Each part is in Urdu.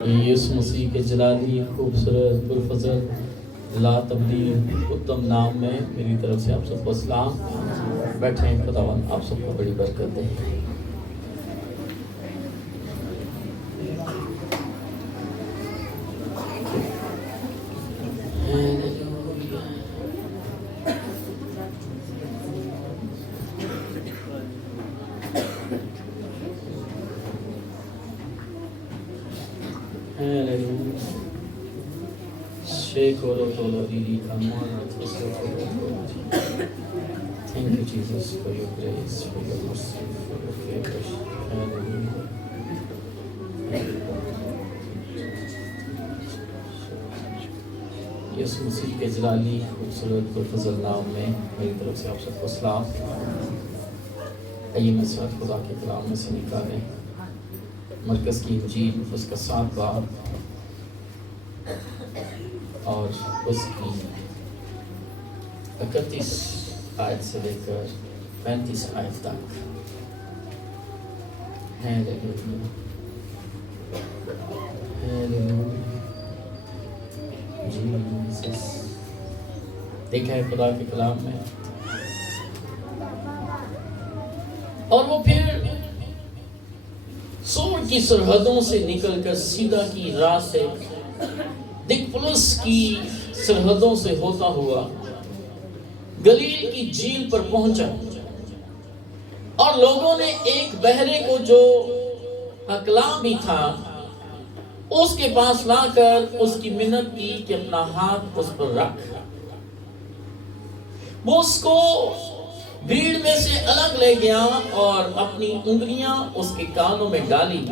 یسوع مسیح کے جلالی خوبصورت پرفضل لا تبدیل اتم نام میں میری طرف سے آپ سب کو اسلام۔ بیٹھیں، خداوند آپ سب کو بڑی برکت دے۔ Thank you, Jesus, for your grace, for your mercy, for your favor. Hallelujah. یسوع مسیح کے جلالی خوبصورت پرفضل نام میں میری طرف سے آپ سب کو سلام۔ آئیے میں ساتھ خدا کے کلام میں سے نکالیں مرکز کی انجیل اس کا 7 باب اور اس کی 31 آیت سے لے کر 35 آیت تک۔ Hallelujah, hallelujah, Jesus. دیکھا ہے خدا کے کلام میں، اور وہ پھر سور کی سرحدوں سے نکل کر سیدھا کی راہ سے دکپلس کی سرحدوں سے ہوتا ہوا گلیل کی جھیل پر پہنچا، اور لوگوں نے ایک بہرے کو جو ہکلا بھی تھا اس کے پاس لا کر اس کی منت کی کہ اپنا ہاتھ اس پر رکھ۔ وہ اس کو بھیڑ میں سے الگ لے گیا اور اپنی انگلیاں اس کے کانوں میں ڈالی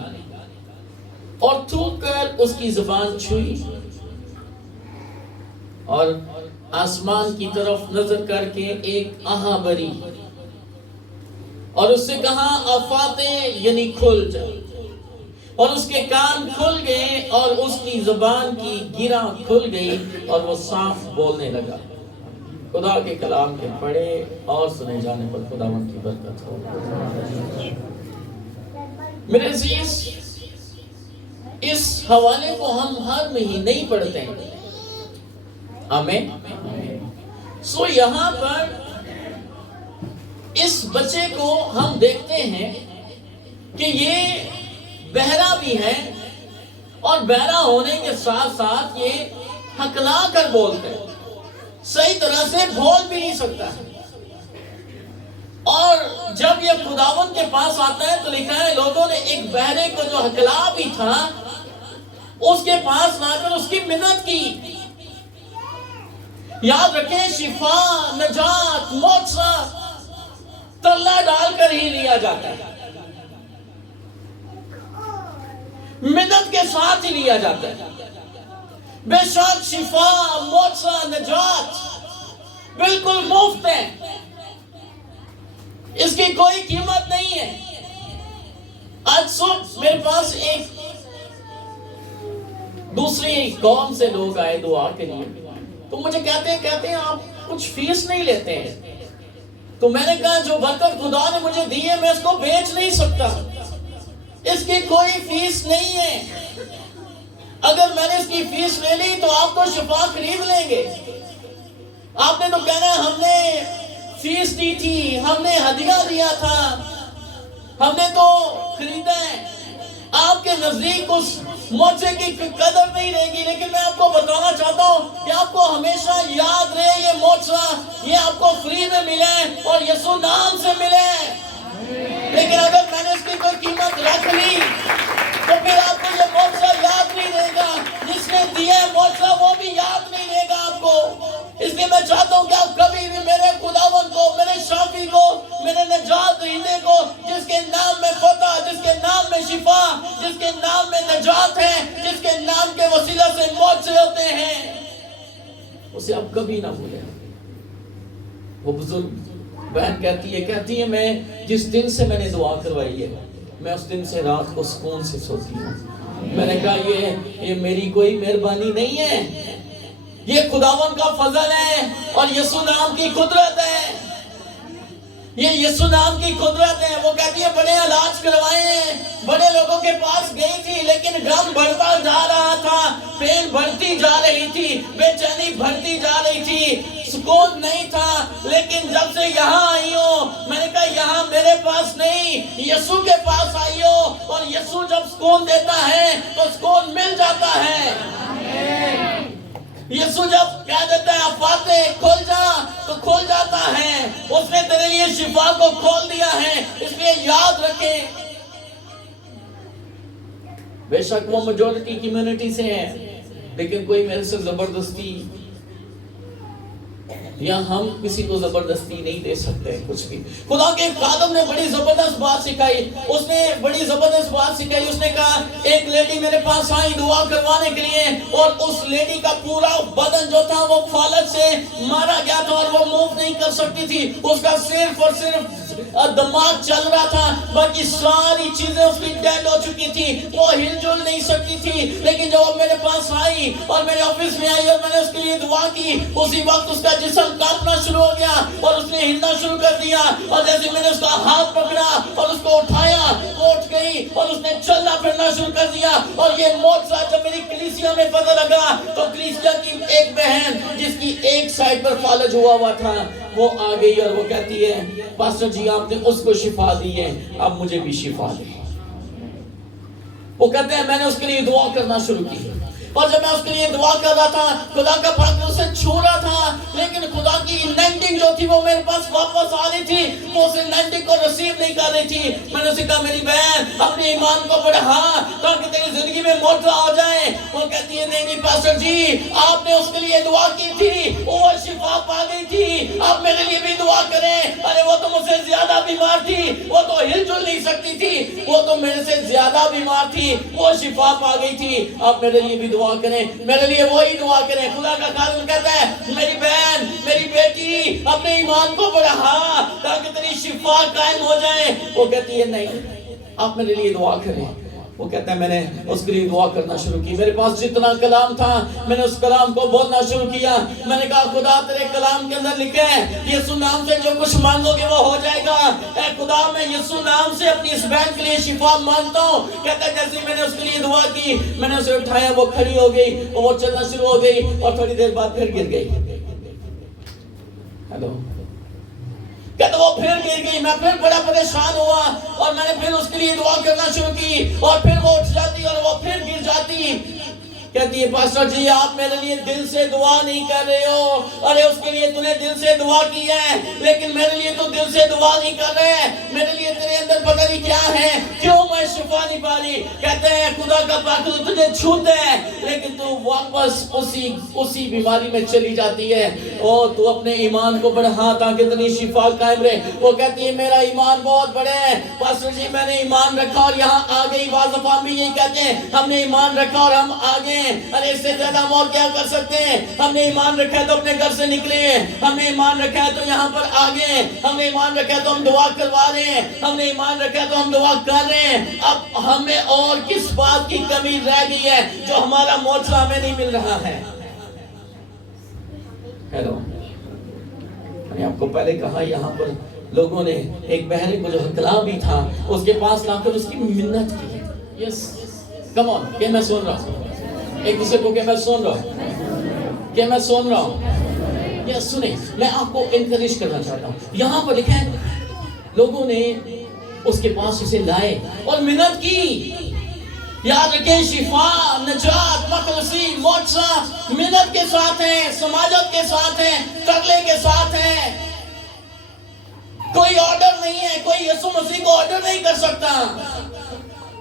اور تھوک کر اس کی زبان چھوئی، اور آسمان کی طرف نظر کر کے ایک آہا بری اور اس سے کہا آفاتے یعنی کھل جا، اور اس کے کان کھل گئے اور اس کی زبان کی گرہ کھل گئی اور وہ صاف بولنے لگا۔ خدا کے کلام کے پڑھے اور سنے جانے پر خداوند کی برکت ہو۔ میرے عزیز، اس حوالے کو ہم ہر مہینے ہی پڑھتے ہیں، آمین۔ سو یہاں پر اس بچے کو ہم دیکھتے ہیں کہ یہ بہرا بھی ہے، اور بہرا ہونے کے ساتھ ساتھ یہ ہکلا کر بولتے ہیں، صحیح طرح سے بول بھی نہیں سکتا ہے۔ اور جب یہ خداوند کے پاس آتا ہے تو لکھا ہے لوگوں نے ایک بہرے کو جو ہکلا بھی تھا اس کے پاس لا کر اس کی منت کی۔ یاد رکھیں، شفا، نجات، معجزہ تلہ ڈال کر ہی لیا جاتا ہے، منت کے ساتھ ہی لیا جاتا ہے۔ بے شک شفا، معجزہ، نجات بالکل مفت ہے، اس کی کوئی قیمت نہیں ہے۔ آج صبح میرے پاس ایک دوسری قوم سے لوگ آئے دعا کے لیے، تو مجھے کہتے ہیں آپ کچھ فیس نہیں لیتے ہیں؟ تو میں نے کہا جو برکت خدا نے مجھے دی ہے میں اس کو بیچ نہیں سکتا، اس کی کوئی فیس نہیں ہے۔ اگر میں نے اس کی فیس لے لی تو آپ تو شفا خرید لیں گے، آپ نے تو کہنا ہم نے فیس دی تھی، ہم نے ہدیہ دیا تھا، ہم نے تو خریدا ہے۔ آپ کے نزدیک اس معجزے کی قدر نہیں رہے گی، لیکن میں آپ کو بتانا چاہتا ہوں کہ آپ کو ہمیشہ یاد رہے یہ معجزہ یہ آپ کو فری میں ملے اور یسوع نام سے ملے۔ لیکن اگر میں نے اس کی کوئی قیمت رکھ لی تو پھر آپ کو یہ معجزہ یاد نہیں رہے گا، جس نے دیا معجزہ وہ بھی یاد نہیں رہے گا آپ کو۔ اس لیے میں چاہتا ہوں کہ آپ کبھی بھی میرے خداوند کو، میرے شافی کو، میرے نجات دہندے کو، جس کے نام میں فتح، جس کے نام میں شفا، جس کے نام میں نجات ہے، جس کے نام کے وسیلہ سے معجزے ہوتے ہیں، اسے آپ کبھی نہ بھولیں۔ وہ بزرگ بہن کہتی ہے میں جس دن سے میں نے دعا کروائی ہے میں اس دن سے رات کو سکون سے سوتی ہوں۔ میں نے کہا یہ میری کوئی مہربانی نہیں ہے، یہ خداوند کا فضل ہے اور یسوع نام کی قدرت ہے۔ یہ یسوع نام کی قدرت ہے. وہ کہتی ہے بڑے علاج کروائے ہیں, بڑے لوگوں کے پاس گئی تھی, لیکن غم بڑھتا جا رہا تھا, پین بڑھتی جا رہی تھی, بے چینی بڑھتی جا رہی تھی, سکون نہیں تھا. لیکن جب سے یہاں آئی ہوں, میں نے کہا یہاں میرے پاس نہیں, یسوع کے پاس آئی ہو, اور یسوع جب سکون دیتا ہے تو سکون مل جاتا ہے. یسوع جب کہہ دیتا ہے فاتح کھل جا تو کھل جاتا ہے. اس نے تیرے لیے شفا کو کھول دیا ہے, اس لیے یاد رکھیں. بے شک وہ میجورٹی کمیونٹی سے ہے, لیکن کوئی میرے سے زبردستی, یا ہم کسی کو زبردستی نہیں دے سکتے کچھ بھی. خدا کے خادم نے بڑی زبردست بات سکھائی, اس نے بڑی زبردست بات سکھائی. اس نے کہا ایک لیڈی میرے پاس آئی دعا کروانے کے لیے, اور اس لیڈی کا پورا بدن جو تھا وہ فالج سے مارا گیا تھا, اور وہ موو نہیں کر سکتی تھی. اس کا صرف اور صرف دماغ چل رہا تھا, باقی ساری چیزیں اس کی ڈیڈ ہو چکی تھی, وہ ہل جل نہیں سکتی تھی. لیکن جب وہ میرے پاس آئی اور میرے آفس میں آئی اور میں نے اس کے لیے دعا کی, اسی وقت اس کا جسم کانپنا شروع ہو گیا اور اس نے ہلنا شروع کر دیا. اور جیسے میں نے اس کا ہاتھ پکڑا اور اس کو اٹھایا, وہ اٹھ گئی اور اس نے چلنا پھرنا شروع کر دیا. اور یہ معجزہ جب میری کلیسیا میں پتہ لگا, تو کلیسیا کی ایک بہن جس کی ایک سائڈ پر فالج ہوا تھا, وہ آ گئی اور وہ کہتی ہے پاسٹر جی آپ نے اس کو شفا دی ہے, اب مجھے بھی شفا دے. وہ کہتے ہیں میں نے اس کے لیے دعا کرنا شروع کی, اور جب میں اس کے لیے دعا کر رہا تھا, خدا کا پاک اسے چھو رہا تھا, لیکن خدا کی انائٹنگ جو تھی وہ میرے پاس واپس آ رہی تھی, وہ اس انائٹنگ کو ریسیو نہیں کر رہی تھی. میں نے اسے کہا میری بہن اپنے ایمان کو بڑھا تاکہ تیری زندگی میں معجزہ آ جائے. وہ کہتی ہے نہیں پاسٹر جی آپ نے اس کے لیے دعا کی تھی, وہ شفا پا گئی تھی, آپ میرے لیے بھی دعا کریں. ارے وہ تو مجھ سے زیادہ بیمار تھی, وہ تو ہل جل نہیں سکتی تھی, وہ تو میرے سے زیادہ بیمار تھی, وہ شفا پا گئی تھی, آپ میرے لیے بھی دعا کریں, میرے لیے وہی دعا کریں. خدا کا خادم کہتا ہے میری بہن میری بیٹی اپنے ایمان کو بڑھا تاکہ تیری شفا قائم ہو جائے. وہ کہتی ہے نہیں آپ میرے لیے دعا کریں. وہ کہتا ہے میں نے اس کے لیے دعا کرنا شروع کی. میرے پاس جتنا کلام تھا میں نے اس کلام کو بولنا شروع کیا. میں نے کہا خدا تیرے کلام کے اندر لکھا ہے یسوع نام سے جو کچھ مانگو گے وہ ہو جائے گا. اے خدا میں یسوع نام سے اپنی اس بہن کے لیے شفا مانگتا ہوں. کہتا ہے جیسے میں نے اس کے لیے دعا کی, میں نے اسے اٹھایا, وہ کھڑی ہو گئی اور وہ چلنا شروع ہو گئی, اور تھوڑی دیر بعد پھر گر گئی. ہیلو کہتا وہ پھر گر گئی. میں پھر بڑا پریشان ہوا, اور میں نے پھر اس کے لیے دعا کرنا شروع کی, اور پھر وہ اٹھ جاتی اور وہ پھر گر جاتی. کہتی ہے پاسٹر جی آپ میرے لیے دل سے دعا نہیں کر رہے ہو. ارے اس کے لیے تو نے دل سے دعا کی ہے, لیکن میرے لیے تو دل سے دعا نہیں کر رہے. میرے لیے تیرے اندر پتہ نہیں کیا ہے, کیوں میں شفا نہیں پا رہی. کہتے ہیں خدا کا پاک تو تجھے چھوتا ہے, لیکن تو واپس اسی بیماری میں چلی جاتی ہے. اور تو اپنے ایمان کو بڑھا تاکہ تیری شفا قائم رہے. وہ کہتی ہے میرا ایمان بہت بڑا ہے پاسٹر جی, میں نے ایمان رکھا اور یہاں آ گئی. بعض دفعہ بھی یہی کہتے ہیں ہم نے ایمان رکھا اور ہم آ گئے. ارے اس سے زیادہ ہم اور کیا کر سکتے ہیں. ہم نے ایمان رکھا ہے تو اپنے گھر سے نکلے ہیں, ہم نے ایمان رکھا ہے تو یہاں پر آ گئے, ہم نے ایمان رکھا ہے تو ہم دعا کروا رہے ہیں, ہم نے ایمان رکھا ہے تو ہم دعا کر رہے ہیں. اب ہمیں اور کس بات کی کمی رہ گئی ہے جو ہمارا معجزہ ہمیں نہیں مل رہا ہے. ہیلو میں نے آپ کو پہلے کہا یہاں پر لوگوں نے ایک بہرے کو جو ہکلا بھی تھا اس کے پاس لا کر اس کی منت کی. یس کم آن, کہ میں سن رہا ہوں ایک دوسرے کو, کہ میں سن رہا ہوں, کہ میں سن رہا ہوں. یا سنیں میں آپ کو انکریج کرنا چاہتا ہوں. یہاں پر لکھا ہے لوگوں نے اس کے پاس اسے لائے اور منت کی. یاد رکھیں شفا, نجات, مخلصی, معجزہ منت کے ساتھ ہیں, سماجت کے ساتھ ہیں, ترلے کے ساتھ ہیں. کوئی آرڈر نہیں ہے, کوئی یسوع مسیح کو آرڈر نہیں کر سکتا,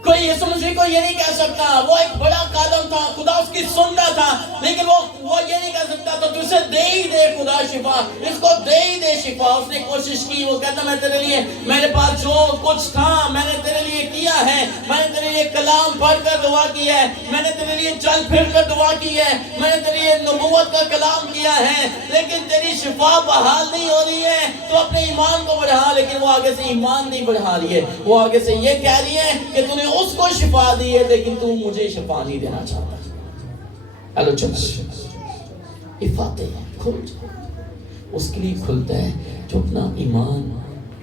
کوئی یسوع مسیح کو یہ نہیں کہہ سکتا. وہ ایک بڑا قادم تھا, خدا اس کی سنتا تھا, لیکن وہ یہ نہیں کہہ سکتا تو تجھے دے ہی دے خدا شفا, اس کو دے ہی دے شفا. اس نے کوشش کی, وہ کہتا میں تیرے لیے میرے پاس جو کچھ تھا میں نے تیرے لیے کیا ہے. میں نے تیرے لیے کلام پڑھ کر دعا کی ہے, میں نے تیرے لیے چل پھر کر دعا کی ہے, میں نے تیرے لیے نبوت کا کلام کیا ہے, لیکن تیری شفا بحال نہیں ہو رہی ہے. تو اپنے ایمان کو بڑھا, لیکن وہ آگے سے ایمان نہیں بڑھا رہی ہے. وہ آگے سے یہ کہہ رہی ہے کہ تو نے اس کو شفا دی ہے لیکن تو مجھے شفا نہیں دینا چاہتا. ہیلو چرچ, یہ فاتح ہے, کھل جائے. اس کے لیے کھلتا ہے جو اپنا ایمان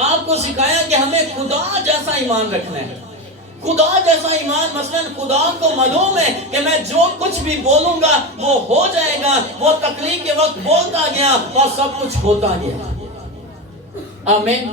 آپ کو سکھایا کہ ہمیں خدا جیسا ایمان رکھنا ہے. خدا جیسا ایمان، مثلا خدا کو معلوم ہے کہ میں جو کچھ بھی بولوں گا وہ ہو جائے گا. وہ تقریر کے وقت بولتا گیا اور سب کچھ ہوتا گیا. آمین.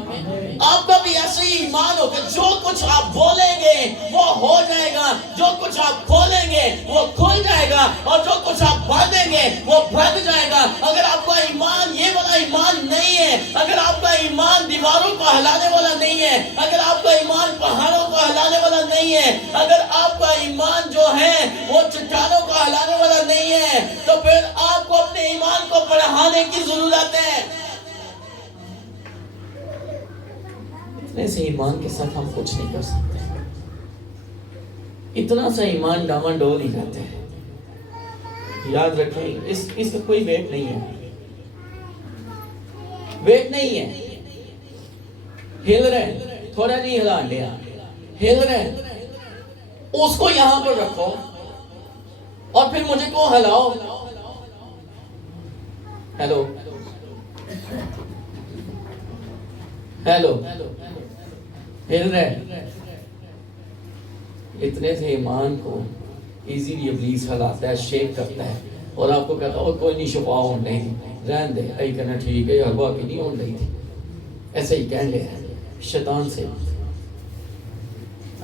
آپ کا بھی ایسے ہی ایمان ہو کہ جو کچھ آپ بولیں گے وہ ہو جائے گا، جو کچھ آپ کھولیں گے وہ کھل جائے گا، اور جو کچھ آپ باندھیں گے وہ بندھ جائے گا. اگر آپ کا ایمان یہ والا ایمان نہیں ہے، اگر آپ کا ایمان دیواروں کو ہلانے والا نہیں ہے، اگر آپ کا ایمان پہاڑوں کو ہلانے والا نہیں ہے، اگر آپ کا ایمان جو ہے وہ چٹانوں کو ہلانے والا نہیں ہے، تو پھر آپ کو اپنے ایمان کو بڑھانے کی ضرورت ہے. ایسے ایمان کے ساتھ ہم کچھ نہیں کر سکتے. اتنا سا ایمان ڈاما ڈول ہی رہتا ہے. یاد رکھیں اس کا کوئی ویٹ نہیں ہے، ویٹ نہیں ہے. ہل رہے تھوڑا نہیں ہلا لیا، ہل رہے اس کو یہاں پر رکھو اور پھر مجھے کو ہلاؤ. ہیلو ہیلو، ہل رہے. اتنے سے ایمان کو ایزیلی ابلیس ہلاتا ہے، شیک کرتا ہے، اور آپ کو کہتا ہے کوئی نہیں شفا ہون نہیں تھی، رہن دے. ای کہنا ٹھیک ہے، ہلوا کی نہیں ہون رہی تھی. ایسے ہی کہہ لے شیطان سے.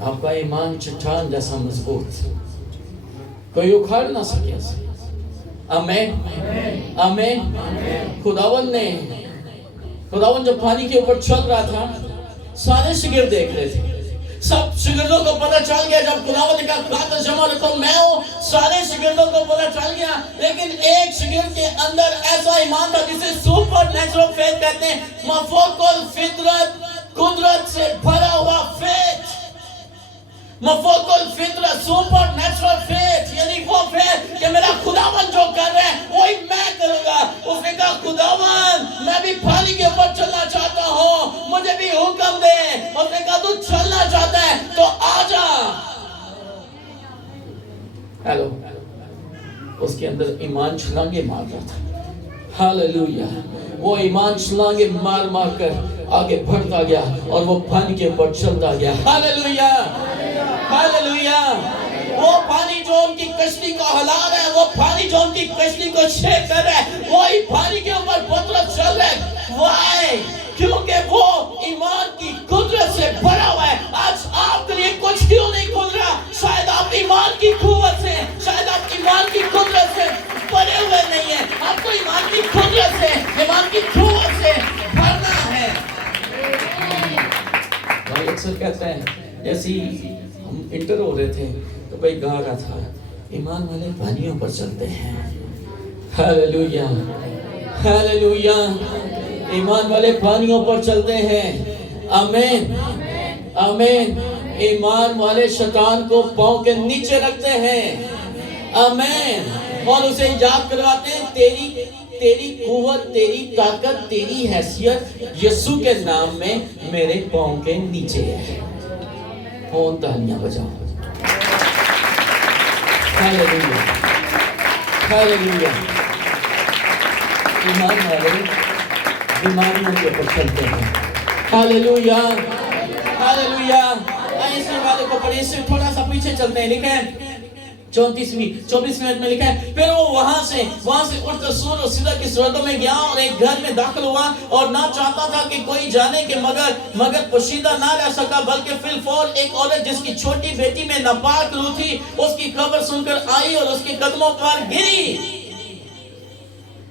آپ کا ایمان چٹان جیسا مضبوط، کوئی اکھاڑ نہ سکے اسے. آمین آمین. خداوند جب پانی کے اوپر چل رہا تھا، سارے شگرد دیکھ رہے تھے. سب شگردوں کو پتہ چل گیا جب خداوند نے کہا قاتل جمع رکھو میں ہوں، سارے شگردوں کو پتہ چل گیا. لیکن ایک شگرد کے اندر ایسا ایمان تھا جسے سپر نیچرل فیتھ کہتے ہیں، مفوق الفطرت، قدرت سے بھرا ہوا فیتھ. مفوق الفطرت، سپر نیچرل فیتھ، یعنی وہ فیتھ کہ میرا خداوند جو کر رہا ہے وہی میں کروں گا. اس نے کہا خداوند میں بھی پانی کے اوپر چلنا چاہتا ہوں، مجھے بھی حکم دے. اس نے کہا تو چلنا چاہتا ہے تو آ جا. ہیلو، اس کے اندر ایمان چھلانگے مار رہا تھا. ہاللویا. وہ ایمان چھلانگے مار مار کر آگے بڑھتا گیا اور وہ پانی کے اوپر چلتا گیا. Hallelujah hallelujah. وہ پانی جو ان کی کشتی کو ہلا رہا ہے، وہ پانی جو ان کی کشتی کو شیک کر رہا ہے، وہی پانی کے اوپر پترس چل رہا ہے. وائی؟ کیونکہ وہ ایمان کی قدرت سے بھرا ہوا ہے. آج آپ کے لیے کچھ کیوں نہیں کھل رہا؟ شاید آپ ایمان کی قوت سے، شاید آپ ایمان کی قدرت سے بھرے ہوئے نہیں ہیں. آپ کو ایمان کی قدرت سے، ایمان کی قوت سے بھرنا ہے. بھائی اکثر کہتے ہیں، جیسی ہم انٹر ہو رہے تھے تو بھائی گا رہا تھا، ایمان والے پانیوں پر چلتے ہیں. Hallelujah hallelujah. ایمان والے پانیوں پر چلتے ہیں. آمین آمین. ایمان والے شیطان کو پاؤں کے نیچے رکھتے ہیں. آمین. اور اسے یاد کرواتے ہیں تیری قوت، تیری طاقت، تیری حیثیت یسوع کے نام میں میرے پاؤں کے نیچے ہے. ہون تالیاں بجاؤ. Hallelujah hallelujah. ایمان والے بیماریوں کے اوپر چلتے ہیں. Hallelujah hallelujah. اس والے کو پڑھیں، اس سے تھوڑا سا پیچھے چلتے ہیں. لکھا ہے 24 منٹ میں لکھا ہے، پھر وہ وہاں سے اٹھ کر سور اور سیدھا کی صورتوں میں گیا اور ایک گھر میں داخل ہوا اور نہ چاہتا تھا کہ کوئی جانے کہ مگر پوشیدہ نہ رہ سکا، بلکہ فی الفور ایک عورت جس کی چھوٹی بیٹی میں ناپاک روح تھی اس کی خبر سن کر آئی اور اس کے قدموں پر گری.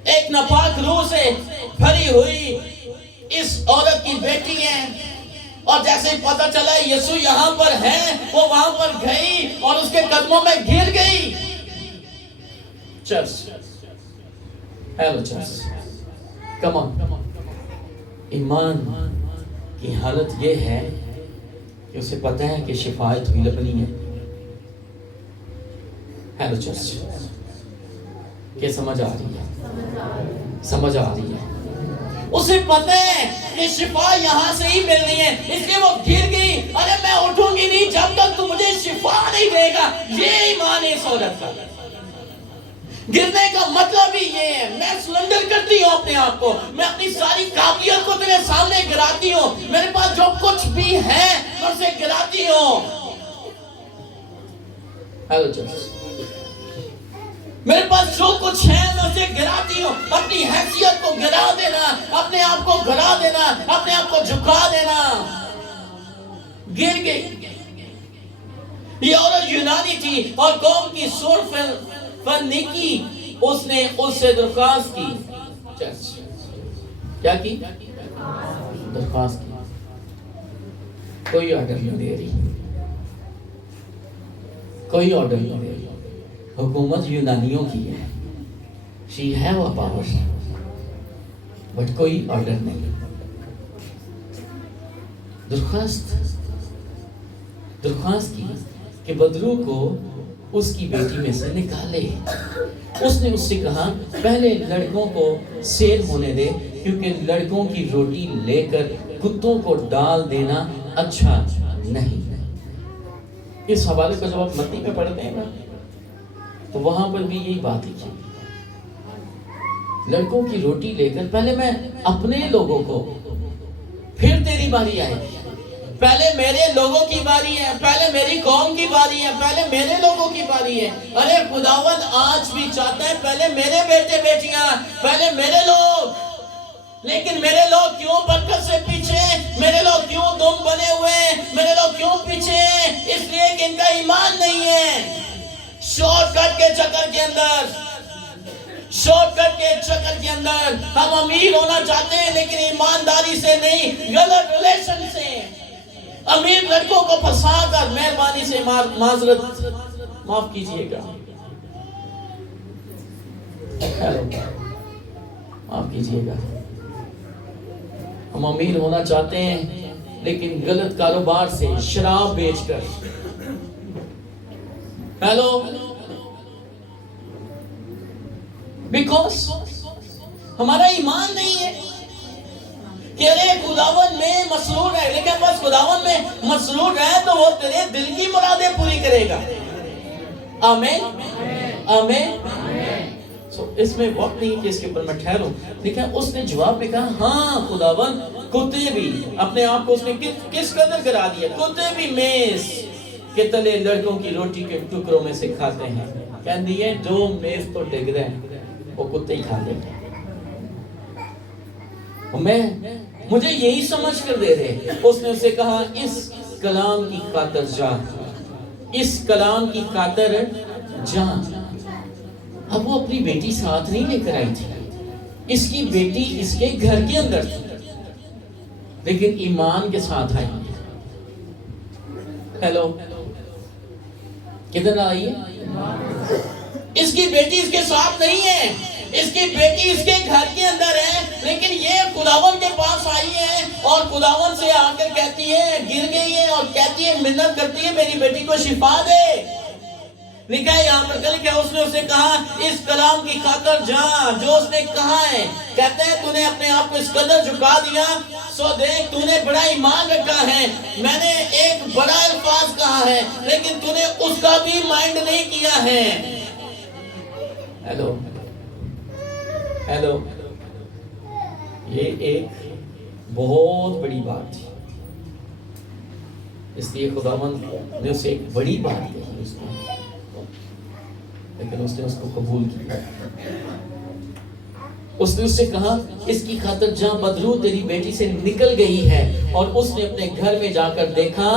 ایک ناپاک روح سے بھری ہوئی اس عورت کی بیٹی ہے، اور جیسے ہی پتہ چلا یسوع یہاں پر ہے، وہ وہاں پر گئی اور اس کے قدموں میں گر گئی. چرچ، ہیلو چرچ، کم آن. ایمان کی حالت یہ ہے کہ اسے پتہ ہے کہ شفاعت ہوئی لبنی ہے. ہیلو چرچ، کیا سمجھ آ رہی ہے؟ سمجھ آ رہی ہے. اسے پتہ ہے کہ شفا یہاں سے ہی ملنی ہے، اس لیے وہ گر گئی. ارے میں اٹھوں گی نہیں جب تک تو مجھے شفا نہیں دے گا. یہ ایمان اس عورت کا. گرنے کا مطلب ہی یہ ہے، میں سلنڈر کرتی ہوں اپنے آپ کو، میں اپنی ساری قابلیت کو تیرے سامنے گراتی ہوں، میرے پاس جو کچھ بھی ہے میں اسے گراتی ہوں۔ ہیلو چرچ، میرے پاس جو کچھ ہے میں اسے گراتی ہوں۔ اپنی حیثیت کو گرا دینا، اپنے آپ کو گرا دینا، اپنے آپ کو جھکا دینا۔ گر گئی۔ یہ عورت یونانی تھی اور قوم کی سور فنیکی، اس نے اس سے درخواست کی۔ کیا کی؟ درخواست کی۔ کوئی آرڈر نہیں دے رہی، کوئی آرڈر نہیں دے رہی۔ حکومت یونانیوں کی ہے، she have a power، but کوئی آرڈر نہیں۔ درخواست کی کہ بدرو کو اس کی بیٹی میں سے نکالے۔ اس نے اس سے کہا پہلے لڑکوں کو سیر ہونے دے، کیونکہ لڑکوں کی روٹی لے کر کتوں کو ڈال دینا اچھا نہیں۔ اس حوالے کو جب آپ متی میں پڑھتے ہیں نا تو وہاں پر بھی یہی بات لکھی، لڑکوں کی روٹی لے کر پہلے میں اپنے لوگوں کو، پھر تیری باری آئے گی۔ پہلے میرے لوگوں کی باری ہے، پہلے میری قوم کی باری ہے، پہلے میرے لوگوں کی باری ہے۔ ارے خداوند آج بھی چاہتا ہے پہلے میرے بیٹے بیٹیاں، پہلے میرے لوگ۔ لیکن میرے لوگ کیوں برکت سے پیچھے، میرے لوگ کیوں دم بنے ہوئے، میرے لوگ کیوں پیچھے ہیں؟ اس لیے کہ ان کا ایمان نہیں ہے۔ شارٹ کٹ کے چکر کے اندر، شارٹ کٹ کے چکر کے اندر ہم امیر ہونا چاہتے ہیں لیکن ایمانداری سے نہیں، غلط ریلیشن سے۔ امیر لڑکوں کو پھنسا کر، مہربانی سے معذرت، معاف کیجئے گا، معاف کیجئے گا، ہم امیر ہونا چاہتے ہیں لیکن غلط کاروبار سے، شراب بیچ کر۔ ہیلو، بیکاز ہمارا ایمان نہیں ہے کہ ارے خداوند میں مسرور ہے، لیکن بس خداوند میں مسرور ہے تو وہ تیرے دل کی مرادیں پوری کرے گا۔ آمین، آمین۔ اس میں وقت نہیں کہ اس کے اوپر میں ٹھہروں، لیکن اس نے جواب میں کہا ہاں خداوند، کتے بھی، اپنے آپ کو اس نے کس قدر کرا دیا، کتے بھی میز کے تلے لڑکوں کی روٹی کے ٹکڑوں میں سے کھاتے ہیں۔ کہہ دیئے جو میز تو ڈگ رہے ہیں وہ کتے ہی کھاتے ہیں۔ مجھے یہی سمجھ کر دے رہے۔ اس نے اسے کہا اس کلام کی خاطر جا، اس کلام کی خاطر جا۔ اب وہ اپنی بیٹی ساتھ نہیں لے کر آئی تھی، اس کی بیٹی اس کے گھر کے اندر تھی، لیکن ایمان کے ساتھ آئی۔ ہیلو، کدھر آئی ہے؟ اس کی بیٹی اس کے ساتھ نہیں ہے، اس کی بیٹی اس کے گھر کے اندر ہے، لیکن یہ خداوند کے پاس آئی ہے اور خداوند سے آ کر کہتی ہے، گر گئی ہے اور کہتی ہے، منت کرتی ہے میری بیٹی کو شفا دے۔ لکھا ہے یہاں پر کل کہ اس نے اسے کہا اس کلام کی خاطر جا جو اس نے کہا ہے۔ کہتے ہیں تو نے اپنے آپ کو اس قدر جھکا دیا، سو دیکھ تو نے بڑا ایمان رکھا ہے، میں نے ایک بڑا الفاظ کہا ہے لیکن تو نے اس کا بھی مائنڈ نہیں کیا ہے۔ ہیلو، ہیلو، یہ ایک بہت بڑی بات تھی، اس لیے خداوند نے اسے ایک بڑی بات کہی اس کو، لیکن اس نے اس کو قبول کیا۔ اس نے اس سے کہا اس کی خاطر جا، بدرو تیری بیٹی سے نکل گئی ہے۔ اور اس نے اپنے گھر میں جا کر دیکھا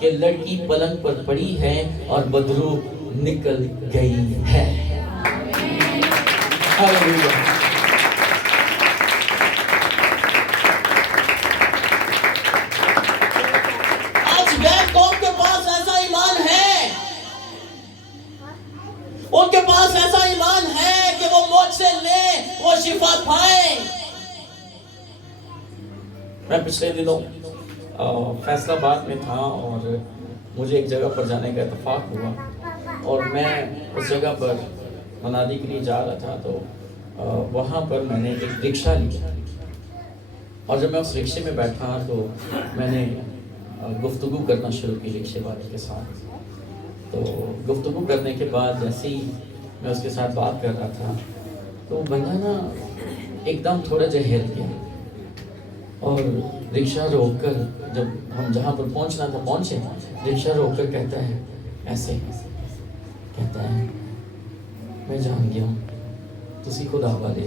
کہ لڑکی پلنگ پر پڑی ہے اور بدرو نکل گئی ہے۔ ہاللیلویا۔ آج غیر قوم کے پاس ایسا ایمان ہے، ان کے پاس ایسا ایمان ہے کہ وہ موت سے لیں، وہ شفا پائیں۔ میں پچھلے دنوں فیصل آباد میں تھا اور مجھے ایک جگہ پر جانے کا اتفاق ہوا، اور میں اس جگہ پر منادی کے لیے جا رہا تھا، تو وہاں پر میں نے ایک رکشہ لیا، اور جب میں اس رکشے میں بیٹھا تو میں نے گفتگو کرنا شروع کی رکشے والے کے ساتھ۔ تو گفتگو کرنے کے بعد جیسے ہی میں اس کے ساتھ بات کر رہا تھا تو وہ بندہ نا ایک دم تھوڑا جہل گیا اور رکشہ روک کر جب ہم جہاں پر پہنچنا تھا پہنچے رکشہ روک کر کہتا ہے ایسے کہتا ہے میں جان گیا ہوں تسی خدا والے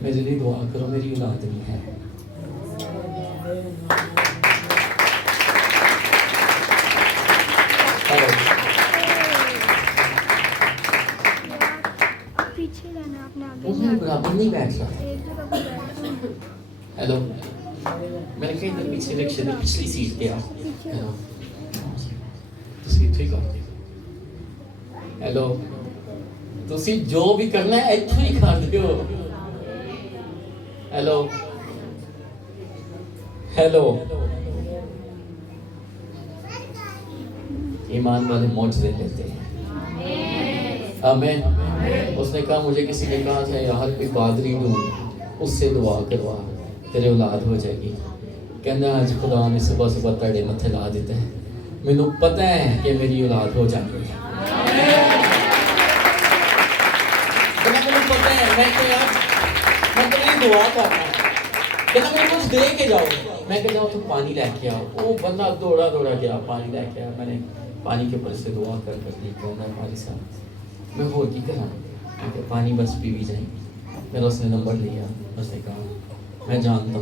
میرے لیے دعا کرو میری اولاد نہیں ہے. برابر نہیں بیٹھ رہا. ہیلو میں نے کہیں ادھر پیچھے رکشے میں پچھلی سیٹ پہ آ. ہیلو ٹھیک ہو. ہیلو تسی جو بھی کرنا ہے اتھو ہی کر دیو. ہیلو ہیلو ایمان والے معجزے لیتے ہیں. آمین. اس نے کہا مجھے کسی نے کہا تھا یار کوئی پادری ڈھونڈ اس سے دعا کروا تیرے اولاد ہو جائے گی. کہنا آج خدا نے صبح صبح تڑے متھے لا دیتا ہے. مینوں پتہ ہے کہ میری اولاد ہو جائے گی. مینوں پتہ ہے میں کہ یار میں تیری دعا کرتا ہوں. کہنا مجھے کچھ دے کے جاؤ. میں کہ جاؤ تو پانی لے کے آؤ. وہ بندہ دوڑا دوڑا گیا پانی لے کے آیا. میں نے پانی کے اوپر سے دعا کر دی کہنا ہماری صاحب میں ہو کی کرا پانی بس پی بھی جائیں. میرا اس نے نمبر لیا. اس نے کہا میں جانتا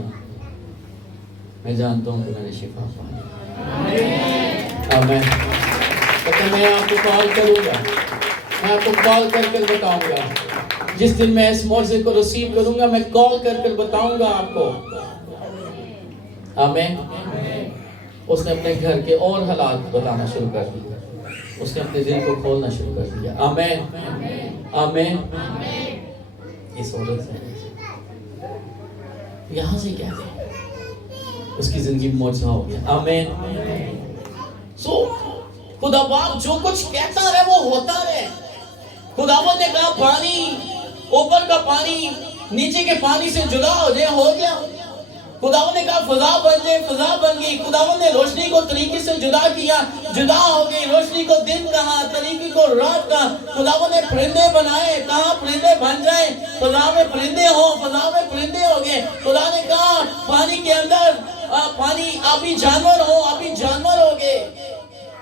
ہوں کہ میں نے شفا پانی. میں آپ کو کال کروں گا. میں آپ کو کال کر کر بتاؤں گا. جس دن میں اس معجزے کو ریسیو کروں گا میں کال کر کر بتاؤں گا آپ کو. آمین. اس نے اپنے گھر کے اور حالات بتانا شروع کر دیا. اس نے اپنے دل کو کھولنا شروع کر دیا. آمین آمین. اس عورت سے یہاں سے کہتے ہیں اس کی زندگی میں معجزہ ہو گیا. آمین. سو خدا باپ جو کچھ کہتا رہے وہ ہوتا رہے. خداوند نے کہا پانی اوپر کا پانی نیچے کے پانی سے جدا ہو جائے, ہو گیا. خداوند نے کہا فضا بن جائے, فضا بن گئی. خداوند نے روشنی کو طریقے سے جدا کیا, جدا ہو گئی. روشنی کو دن کہا, طریقے کو رات کہا. خداوند نے پرندے بنائے, کہا پرندے بن جائیں. فضا میں پرندے ہوں, فضا میں پرندے ہو گئے. خدا نے کہا پانی کے اندر پانی آبی جانور ہو, آبی جانور ہو گئے.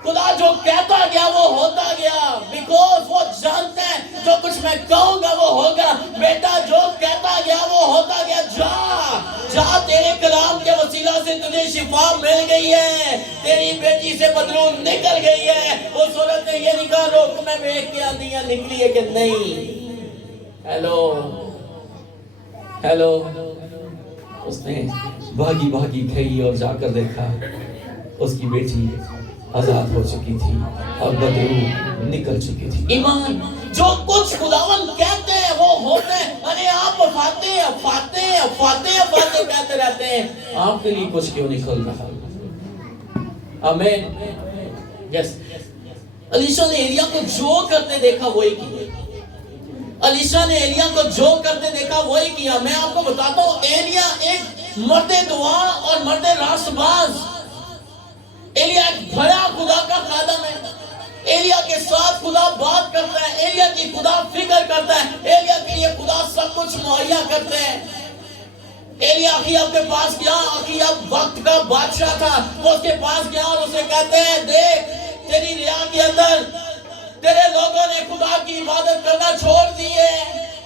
خدا جو کہتا گیا وہ ہوتا گیا. بیکاز وہ جانتا ہے جو کچھ میں کہوں گا وہ ہوگا. بیٹا جو کہتا گیا وہ ہوتا گیا. جا تیرے کلام کے وسیلہ سے تجھے شفا مل گئی ہے. تیری بیٹی سے بدرون نکل گئی ہے. اس عورت نے یہ نہیں کہا روک میں دیکھ کے آندیاں نکلی ہے کہ نہیں. ہیلو اس نے بھاگی گئی اور جا کر دیکھا اس کی بیٹی آزاد ہو چکی تھی اور بدرو نکل چکی تھی. ایمان جو کچھ خداوند کہتے ہیں وہ ہوتے ہیں. ارے آپ فاتح کہتے رہتے ہیں, آپ کے لیے کچھ کیوں نہیں کھل رہا. آمین. یس. الیشا نے ایلیا کو جو کرتے دیکھا وہی کیا. الیشا نے ایلیا کو جو کرتے دیکھا وہی کیا. میں آپ کو بتاتا ہوں ایلیا ایک مرد دعا اور مرد راست باز. ایلیا ایک بڑا خدا کا خادم ہے. ایلیا کے ساتھ خدا بات کرتا ہے. ایلیا کی خدا فکر کرتا ہے. ایلیا کے لیے خدا سب کچھ مہیا کرتے ہیں. ایلیا اخیاب کے پاس گیا. اخیاب وقت کا بادشاہ تھا. وہ اس کے پاس گیا اور اسے کہتے ہیں دیکھ تیری ریا کے اندر تیرے لوگوں نے خدا کی عبادت کرنا چھوڑ دی ہے.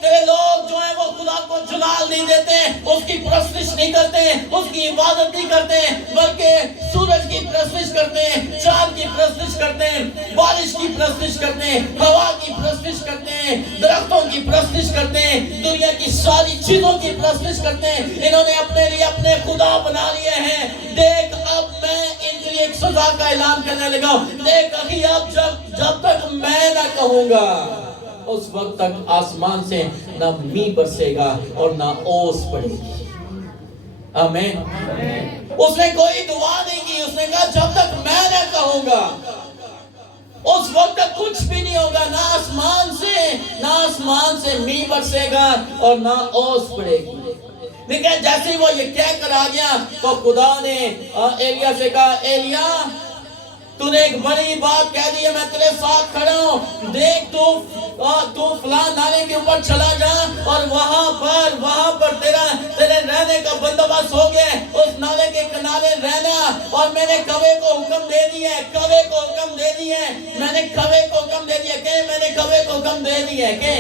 تیرے لوگ جو ہیں وہ خدا کو جلال نہیں دیتے ہیں, اس کی پرستش نہیں کرتے ہیں, اس کی عبادت نہیں کرتے ہیں, بلکہ سورج کی پرستش کرتے ہیں, چاند کی پرستش کرتے ہیں, بارش کی پرستش کرتے ہیں, ہوا کی پرستش کرتے ہیں, درختوں کی پرستش کرتے ہیں, دنیا کی ساری چیزوں کی پرستش کرتے ہیں. انہوں نے اپنے لیے اپنے خدا بنا لیے ہیں. دیکھ اب میں ان کے لیے ایک سزا کا اعلان کرنے لگا ہوں. دیکھ ابھی اب جب تک میں نہ کہوں گا اس وقت تک آسمان سے نہ می برسے گا اور نہ اوس پڑے گی. آمین. اس نے کوئی دعا نہیں کی. اس نے کہا جب تک میں نہ کہوں گا اس وقت تک کچھ بھی نہیں ہوگا. نہ آسمان سے می برسے گا اور نہ اوس پڑے گی. لیکن جیسے ہی وہ یہ کہہ کر آ گیا تو خدا نے ایلیا سے کہا ایلیا تو نے ایک بڑی بات کہہ دی ہے، میں تیرے ساتھ کھڑا ہوں، دیکھ تو فلاں نالے کے اوپر چلا جا اور وہاں پر تیرے رہنے کا بندوبست ہو گیا، اس نالے کے کنارے رہنا۔ اور میں نے کوے کو حکم دے دیا ہے، کوے کو حکم دے دیا ہے، میں نے کوے کو حکم دے دیا کہ میں نے کوے کو حکم دے دیا ہے کہ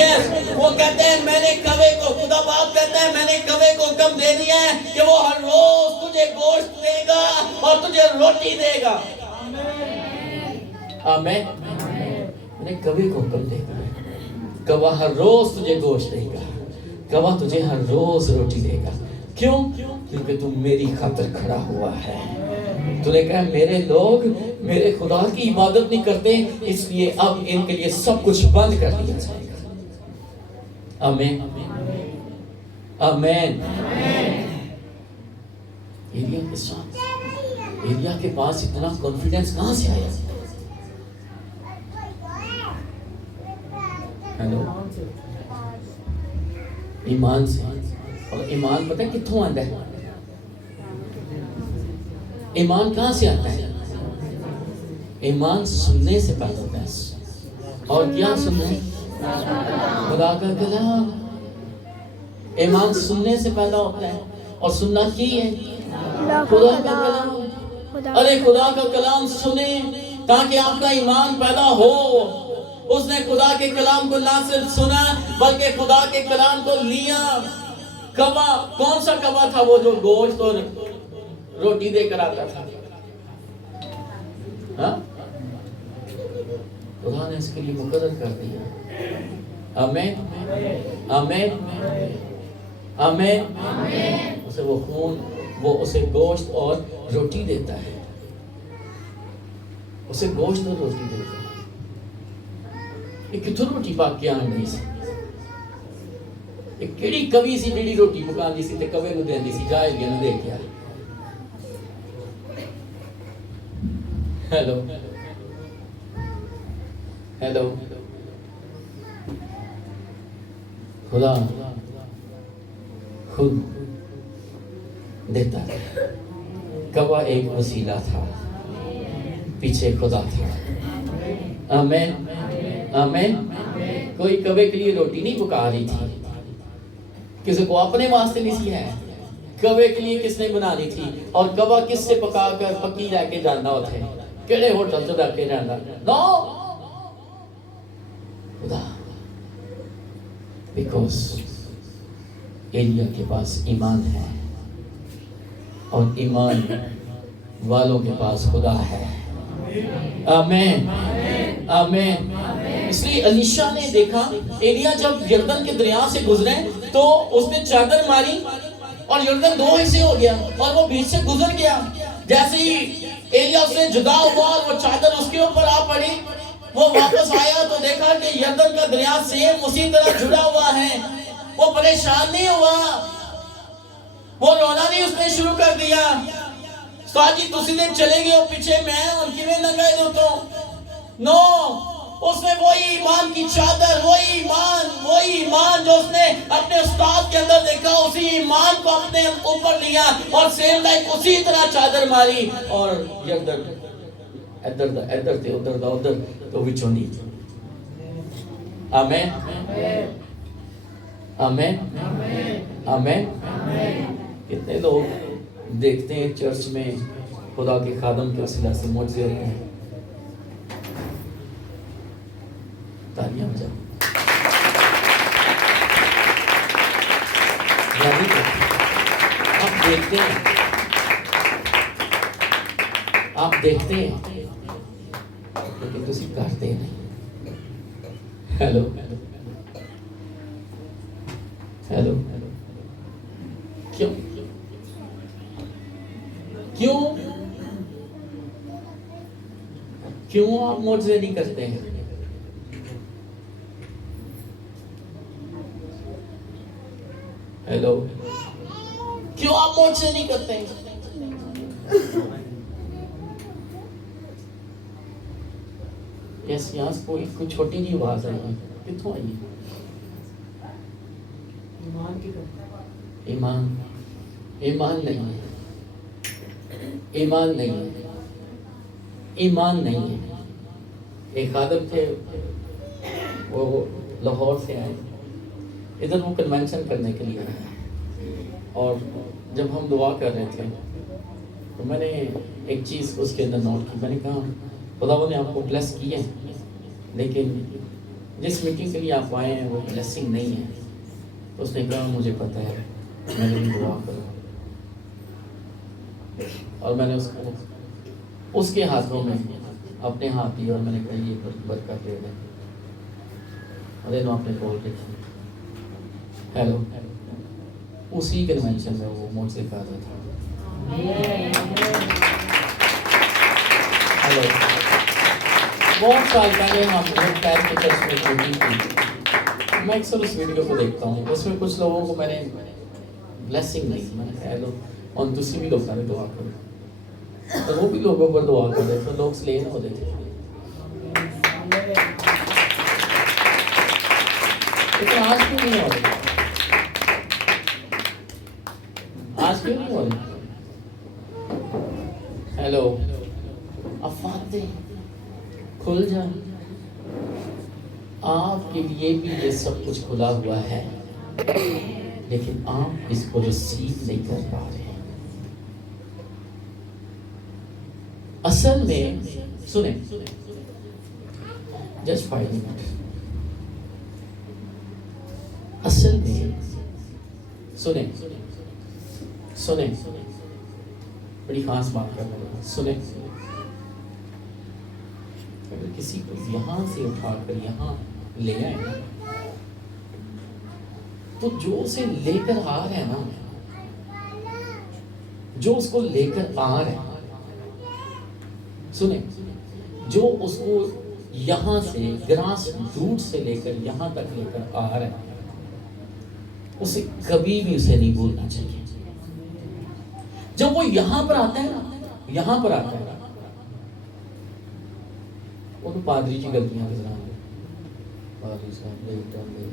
یس، وہ کہتے ہیں میں نے کوے کو، خدا باپ کہتا ہے میں نے کوے کو حکم دے دیا ہے کہ وہ ہر روز تجھے گوشت دے گا اور تجھے روٹی دے گا۔ آمین۔ میں نے کوے کو حکم دے دیا، کوہ ہر روز تجھے گوشت دے گا، کوہ تجھے ہر روز روٹی دے گا۔ کیوں؟ کیونکہ تم میری خاطر کھڑا ہوا ہے۔ تو نے کہا میرے لوگ میرے خدا کی عبادت نہیں کرتے، اس لیے اب ان کے لیے سب کچھ بند کر دیا جائے گا۔ آمین آمین۔ ایلیا کے ساتھ، ایلیا کے پاس اتنا کانفیڈنس کہاں سے آیا؟ ہیلو، ایمان سے۔ اور ایمان پتہ کتھوں آتا ہے؟ ایمان کہاں سے آتا ہے؟ ایمان سننے سے پیدا ہوتا ہے۔ اور کیا سننا ہے؟ خدا کا کلام۔ ایمان سننے سے پیدا ہوتا ہے، اور سننا کی ہے؟ خدا کا کلام۔ ارے خدا کا کلام سنیں تاکہ آپ کا ایمان پیدا ہو۔ اس نے خدا کے کلام کو نہ صرف سنا بلکہ خدا کے کلام کو لیا۔ کوہ کون سا کوہ تھا؟ وہ جو گوشت اور روٹی دے کر آتا تھا۔ ہاں، خدا نے اس کے لیے مقرر کر دیا۔ آمین آمین آمین۔ اسے وہ خون، وہ اسے گوشت اور روٹی دیتا ہے، اسے گوشت اور روٹی دیتا ہے۔ یہ کتھوں روٹی پاک کے آن نہیں سی، ایک کیڑی کوی سی جیڑی روٹی پکان دی سی تے کوے نو دیندی سی، جائے گیا نو دے کیا۔ Hello hello. خدا خود دیتا ہے۔ کوہ ایک وسیلہ تھا، پیچھے خدا تھا۔ آمین آمین۔ کوئی کوے کے لیے روٹی نہیں پکا رہی تھی، کسی کو اپنے واسطے نہیں سی ہے، کوے کے لیے کس نے بنانی تھی؟ اور کوہ کس سے پکا کر پکی لے کے جانا ہوتا ہے؟ کیڑے ہوٹل سے رکھ کے جانا؟ نو، خدا۔ بیکاز ایلیا کے پاس ایمان ہے، اور ایمان والوں کے پاس خدا ہے۔ آمین آمین۔ اس لیے الیشا نے دیکھا، ایلیا جب یردن کے دریا سے گزرے تو اس نے چادر ماری اور یردن دو حصے ہو گیا اور وہ بیچ سے گزر گیا۔ جیسے ہی ایلیا اس سے جدا ہوا اور وہ چادر اس کے اوپر آ پڑی، وہ واپس آیا تو دیکھا کہ یردن کا دریا سیم اسی طرح جڑا ہوا ہے۔ وہ پریشان نہیں ہوا، وہ رونا نہیں اس نے شروع کر دیا، ساجی تسی نے چلے گئے ہو پیچھے، میں ان کی میں نہ گئے دو تو نو۔ اس نے وہی ایمان کی چادر، وہی ایمان جو اس نے اپنے استاد کے اندر دیکھا، اسی ایمان کو اپنے اوپر لیا اور سیم لائک اسی طرح چادر ماری اور یردن ادھر تے ادھر تو وچوں نہیں۔ آمین آمین آمین۔ کتنے لوگ دیکھتے ہیں چرچ میں خدا کے خادم کے وسیلہ سے معجزے ہوتے ہیں؟ تالیاں بجاؤ۔ آپ دیکھتے ہیں لیکن تسی کرتے نہیں۔ Hello hello. کیوں آپ معجزے نہیں کرتے ہیں؟ ہیلو، کیوں آپ معجزے نہیں کرتے ہیں؟ یہاں سے کوئی چھوٹی جی آواز آئی ہے، کتوں آئی ہے؟ ایمان نہیں ہے، ایمان نہیں ہے۔ ایمان نہیں ہے. ایک خادم تھے, وہ لاہور سے آئے, ادھر وہ کنونشن کرنے کے لیے آئے, اور جب ہم دعا کر رہے تھے تو میں نے ایک چیز اس کے اندر نوٹ کی. میں نے کہا خدا نے آپ کو بلیس کی ہے, لیکن جس میٹنگ کے لیے آپ آئے ہیں وہ بلیسنگ نہیں ہے. تو اس نے کہا مجھے پتہ ہے, میں نے بھی دعا کروں. اور میں نے اس کے ہاتھوں میں اپنے ہاتھ دیے, اور میں نے کہا یہ برکت دے دیں. ارے نو آپ نے کال رکھی. ہیلو, اسی کنونشن میں وہ مجھ سے کہا تھا. ہیلو, بہت سال پہلے ہم پیر کے چرچ میں میٹنگ کی. میں اکثر اس ویڈیو کو دیکھتا ہوں. اس میں کچھ لوگوں کو میں نے بلیسنگ نہیں, میں نے کہا ہیلو, اور دوسری بھی لوگوں نے دعا کرو, تو وہ بھی لوگوں پر دعا کر رہے تھے. لوگ سلے ہو رہے تھے. لیکن آج کیوں نہیں ہو رہے؟ آج کیوں نہیں ہو رہے؟ ہیلو, افواتے کھل جائیں. آپ کے لیے بھی یہ سب کچھ کھلا ہوا ہے, لیکن آپ اس کو ریسیو نہیں کر پا رہے. اصل میں سنیں, جسٹ 5 منٹ. اصل میں سنیں, بڑی خاص بات کر رہے ہیں. سنیں, اگر کسی کو یہاں سے اٹھا کر یہاں لے آئے تو جو اسے لے کر آ رہے ہیں نا, جو اس کو لے کر آ رہے ہیں, سنیں, جو اس کو یہاں سے گراس روٹ سے لے کر یہاں تک لے کر آ رہے ہیں, اسے کبھی بھی اسے نہیں بھولنا چاہیے. جب وہ یہاں پر آتا ہے نا, یہاں پر آتا ہے, وہ تو پادری کی غلطیاں نظر آ رہی. پادری صاحب لیٹ آ گئے,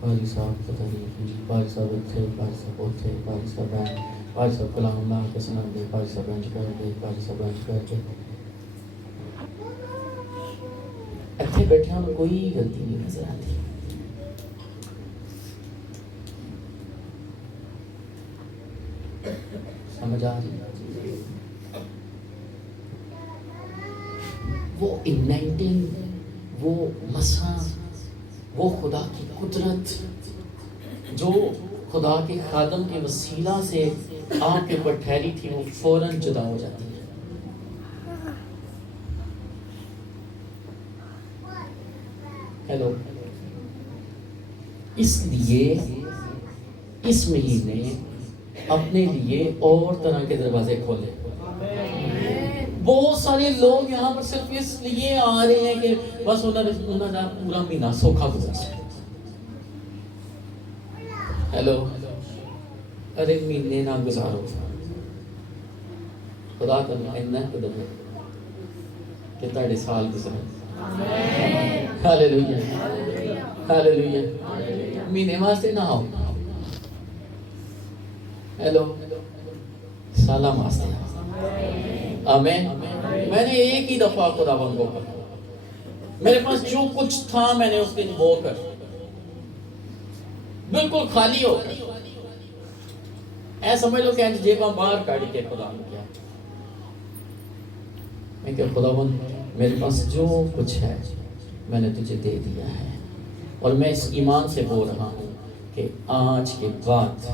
پادری صاحب پتہ نہیں, پادری صاحب اتھے, پادری صاحب اتھے, پادری صاحب بینچ, پادری صاحب کلام لا کے سنا دے, پادری صاحب بینچ کر دے, پادری صاحب بینچ کر کے. اتھے بیٹھے ہوں کوئی غلطی نہیں نظر آتی. سمجھ آ رہی؟ وہ انائٹنگ, وہ مسا, وہ خدا کی قدرت جو خدا کے خادم کے وسیلہ سے آپ کے اوپر ٹھہری تھی, وہ فوراً جدا ہو جاتی ہے. ہیلو, اس لیے اس مہینے اپنے لیے اور طرح کے دروازے کھولے. بہت سارے لوگ یہاں پر صرف اس لیے آ رہے ہیں کہ بس انہوں نے پورا مہینہ سوکھا گزارا. ہیلو, ارے مہینے نہ گزارو, خدا تعالیٰ اتنا قدر ہے کہ تاڑے سال گزارے. ہاللیلویا, ہاللیلویا. مہینے واسطے نہ آؤ, ہیلو, سالہ واسطے. آمین. میں نے ایک ہی دفعہ خداوند کو کہا, میرے پاس جو کچھ تھا میں نے اس دن وہ کر, بالکل خالی ہو کر, اے سمجھ لو کہ جیباں باہر کاڑی کے خدا نے کیا. میں کہ خداوند میرے پاس جو کچھ ہے میں نے تجھے دے دیا ہے, اور میں اس ایمان سے بول رہا ہوں کہ آج کے بعد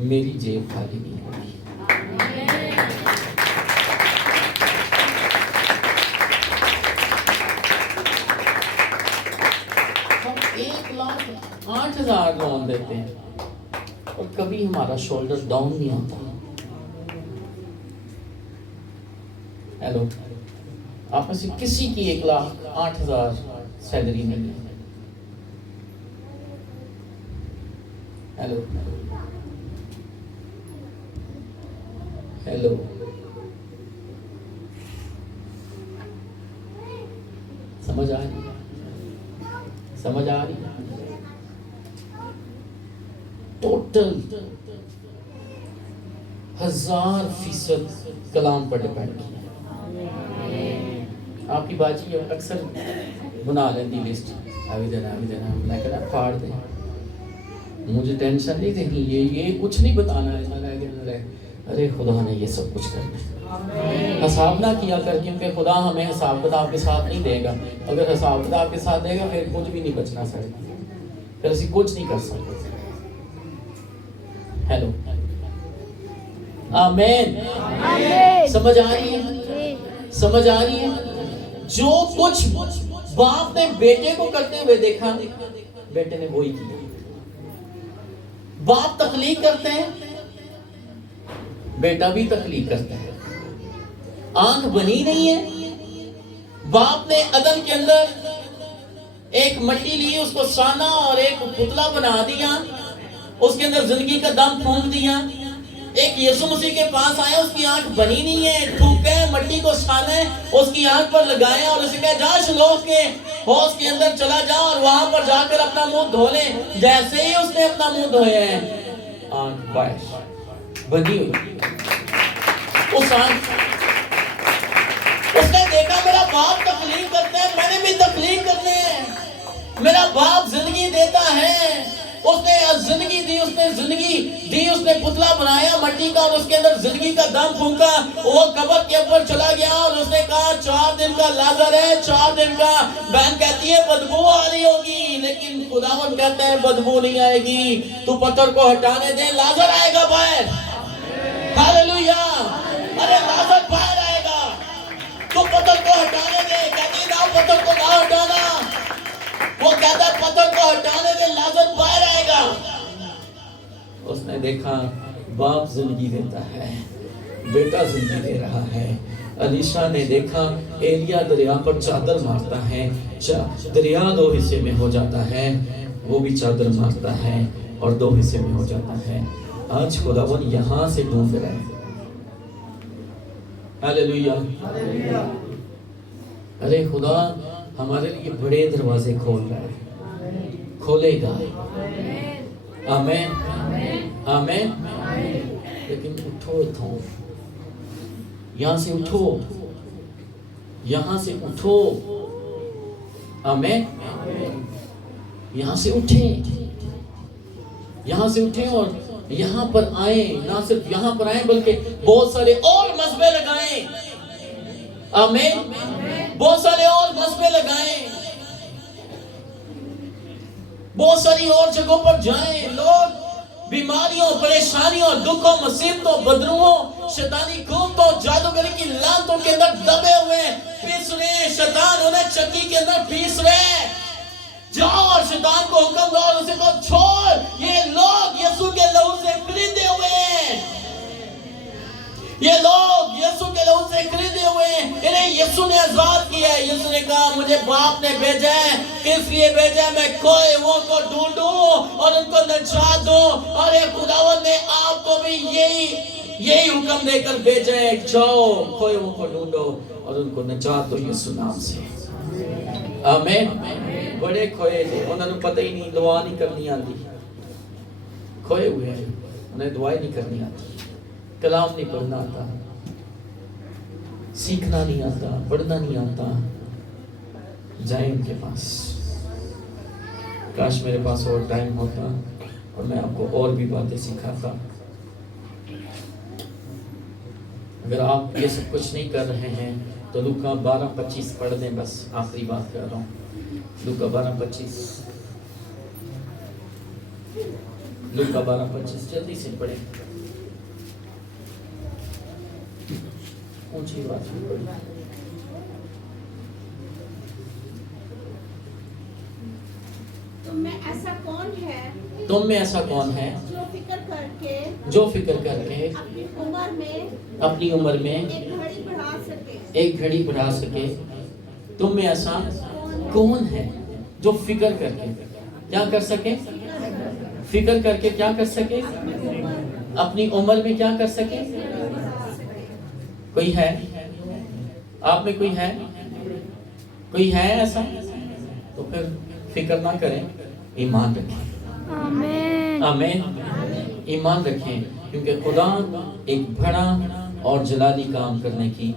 میری جیب خالی نہیں ہوگی. ہم 1,08,000 لون دیتے ہیں اور کبھی ہمارا شولڈر ڈاؤن نہیں ہوتا. ہیلو, آپ میں سے کسی کی 1,08,000 سیلری نہیں ہے؟ ہیلو, ہیلو, سمجھ آ رہی, سمجھ آ رہی؟ ٹوٹل 1000% کلام پر ڈیپینڈ کیا. آپ کی باجی اکثر بنا لیتی لسٹ، ابھی دینا ابھی دینا، میں کہنا پھاڑ دیں، مجھے ٹینشن نہیں دینی، یہ کچھ نہیں بتانا ہے، ارے خدا نے یہ سب کچھ کرنا ہے۔ حساب نہ کیا کر، کیونکہ خدا ہمیں حساب کتاب کے ساتھ نہیں دے گا، اگر حساب کتاب کے ساتھ دے گا پھر کچھ بھی نہیں بچنا سکے، پھر اسی کچھ نہیں کر سکتے۔ ہیلو، آمین، سمجھ آ رہی ہے؟ سمجھ آ رہی ہے؟ جو کچھ باپ نے بیٹے کو کرتے ہوئے دیکھا، بیٹے نے وہی کیا۔ باپ تخلیق کرتے ہیں، بیٹا بھی تخلیق کرتا ہے۔ آنکھ بنی نہیں ہے، باپ نے عدن کے اندر ایک مٹی لی، اس کو سانا اور ایک پتلا بنا دیا، اس کے اندر زندگی کا دم پھونک دیا۔ ایک یسوع مسیح کے پاس آیا، اس کی آنکھ بنی نہیں ہے، ٹھوکے مٹی کو سانا ہے، اس کی آنکھ پر لگایا اور اسے کہا جا شلوہ کے حوض کے اندر چلا جا اور وہاں پر جا کر اپنا منہ دھو لے۔ جیسے ہی اس نے اپنا منہ دھویا ہے، آنکھ بائش بنی ہوئی۔ اس آنکھ، اس نے دیکھا میرا باپ تخلیق کرتا ہے، میں نے بھی تخلیق کرنے ہیں، میرا باپ زندگی دیتا ہے، اس نے زندگی دی، اس نے زندگی دی، اس نے پتلا بنایا مٹی کا اور اس کے اندر زندگی کا دم پھونکا۔ وہ قبر کے اوپر چلا گیا اور اس نے کہا 4 دن کا لازر ہے، 4 دن کا۔ بہن کہتی ہے بدبو آ رہی ہوگی، لیکن خداوند کہتا ہے بدبو نہیں آئے گی، تو پتھر کو ہٹانے دے، لازر آئے گا باہر۔ ہاللیلویا، ارے لازر باہر آئے گا، تو پتھر کو ہٹانے دے۔ کہتی ہے نا پتھر کو نہ ہٹانا، وہ کہتا ہے پتھر کو ہٹانے دے، لازر باہر آئے گا۔ اس نے دیکھا باپ زندگی دیتا ہے، بیٹا زندگی دے رہا ہے۔ علیشا نے دیکھا ایلیا دریا پر چادر مارتا ہے، دریا 2 حصے میں ہو جاتا ہے، وہ بھی چادر مارتا ہے اور 2 حصے میں ہو جاتا ہے۔ آج خداوند یہاں سے ڈھونڈ رہے ہیں۔ ہاللیلویا، ارے خدا ہمارے لیے بڑے دروازے کھول رہا ہے، کھولے گا۔ آمین، آمین۔ لیکن اٹھو، اٹھو، یہاں سے اٹھو، یہاں سے اٹھو۔ آمین، یہاں سے اٹھیں، یہاں سے اٹھیں اور یہاں پر آئیں، نہ صرف یہاں پر آئیں بلکہ بہت سارے اور مذبے لگائیں۔ آمین، بہت سارے اور مذبے لگائیں، بہت ساری اور جگہوں پر جائیں۔ لوگ بیماریوں، پریشانیوں، دکھوں، مصیبتوں، بدروؤں، شیطانی قوتوں، جادوگری کی لعنتوں کے اندر دبے ہوئے پیس رہے ہیں۔ شیطان انہیں چکی کے اندر پیس رہے ہیں۔ جاؤ اور شیطان کو حکم دو اور اسے کو چھوڑ، یہ لوگ یسوع کے لہو سے خریدے ہوئے ہیں، یہ لوگ یسوع کے لہو سے خریدے ہوئے ہیں، انہیں یسوع نے آزاد کیا ہے۔ یسوع نے کہا مجھے باپ نے بھیجا ہے، کس لیے بھیجا ہے؟ میں کھوئے ہوا کو ڈھونڈوں اور ان کو نجات دوں۔ اور خداوند نے آپ کو بھی یہی حکم دے کر بھیجا ہے، جاؤ کھوئے ہوا کو ڈھونڈو اور ان کو نجات دو یسوع نام سے۔ آمین۔ بڑے کھوئے تھے، انہوں نے پتہ ہی نہیں، دعا نہیں کرنی آتی، کھوئے ہوئے ہیں، انہیں دعائیں نہیں کرنی آتی، کلام نہیں پڑھنا آتا، سیکھنا نہیں آتا، پڑھنا نہیں آتا۔ جائیں ان کے پاس۔ کاش میرے پاس اور ٹائم ہوتا اور میں آپ کو اور بھی باتیں سکھاتا۔ اگر آپ یہ سب کچھ نہیں کر رہے ہیں تو لوکا 12:25 پڑھ دیں، بس آخری بات کر رہا ہوں۔ لوکا 12:25، لوکا 12:25 جلدی سے پڑھیں، اونچی بات میں پڑھیں۔ تم میں ایسا کون ہے، تم میں ایسا کون ہے جو فکر کر کے اپنی عمر میں ایک گھڑی بڑھا سکے؟ تم میں ایسا کون ہے جو فکر کر کے کیا کر سکے؟ فکر کر کے کیا کر سکے؟ اپنی عمر میں کیا کر سکے؟ کوئی ہے آپ میں؟ کوئی ہے؟ کوئی ہے ایسا؟ تو پھر فکر نہ کریں، ایمان رکھیں۔ آمین، آمین، ایمان رکھیں، کیونکہ خدا ایک بڑا اور جلالی کام کرنے کی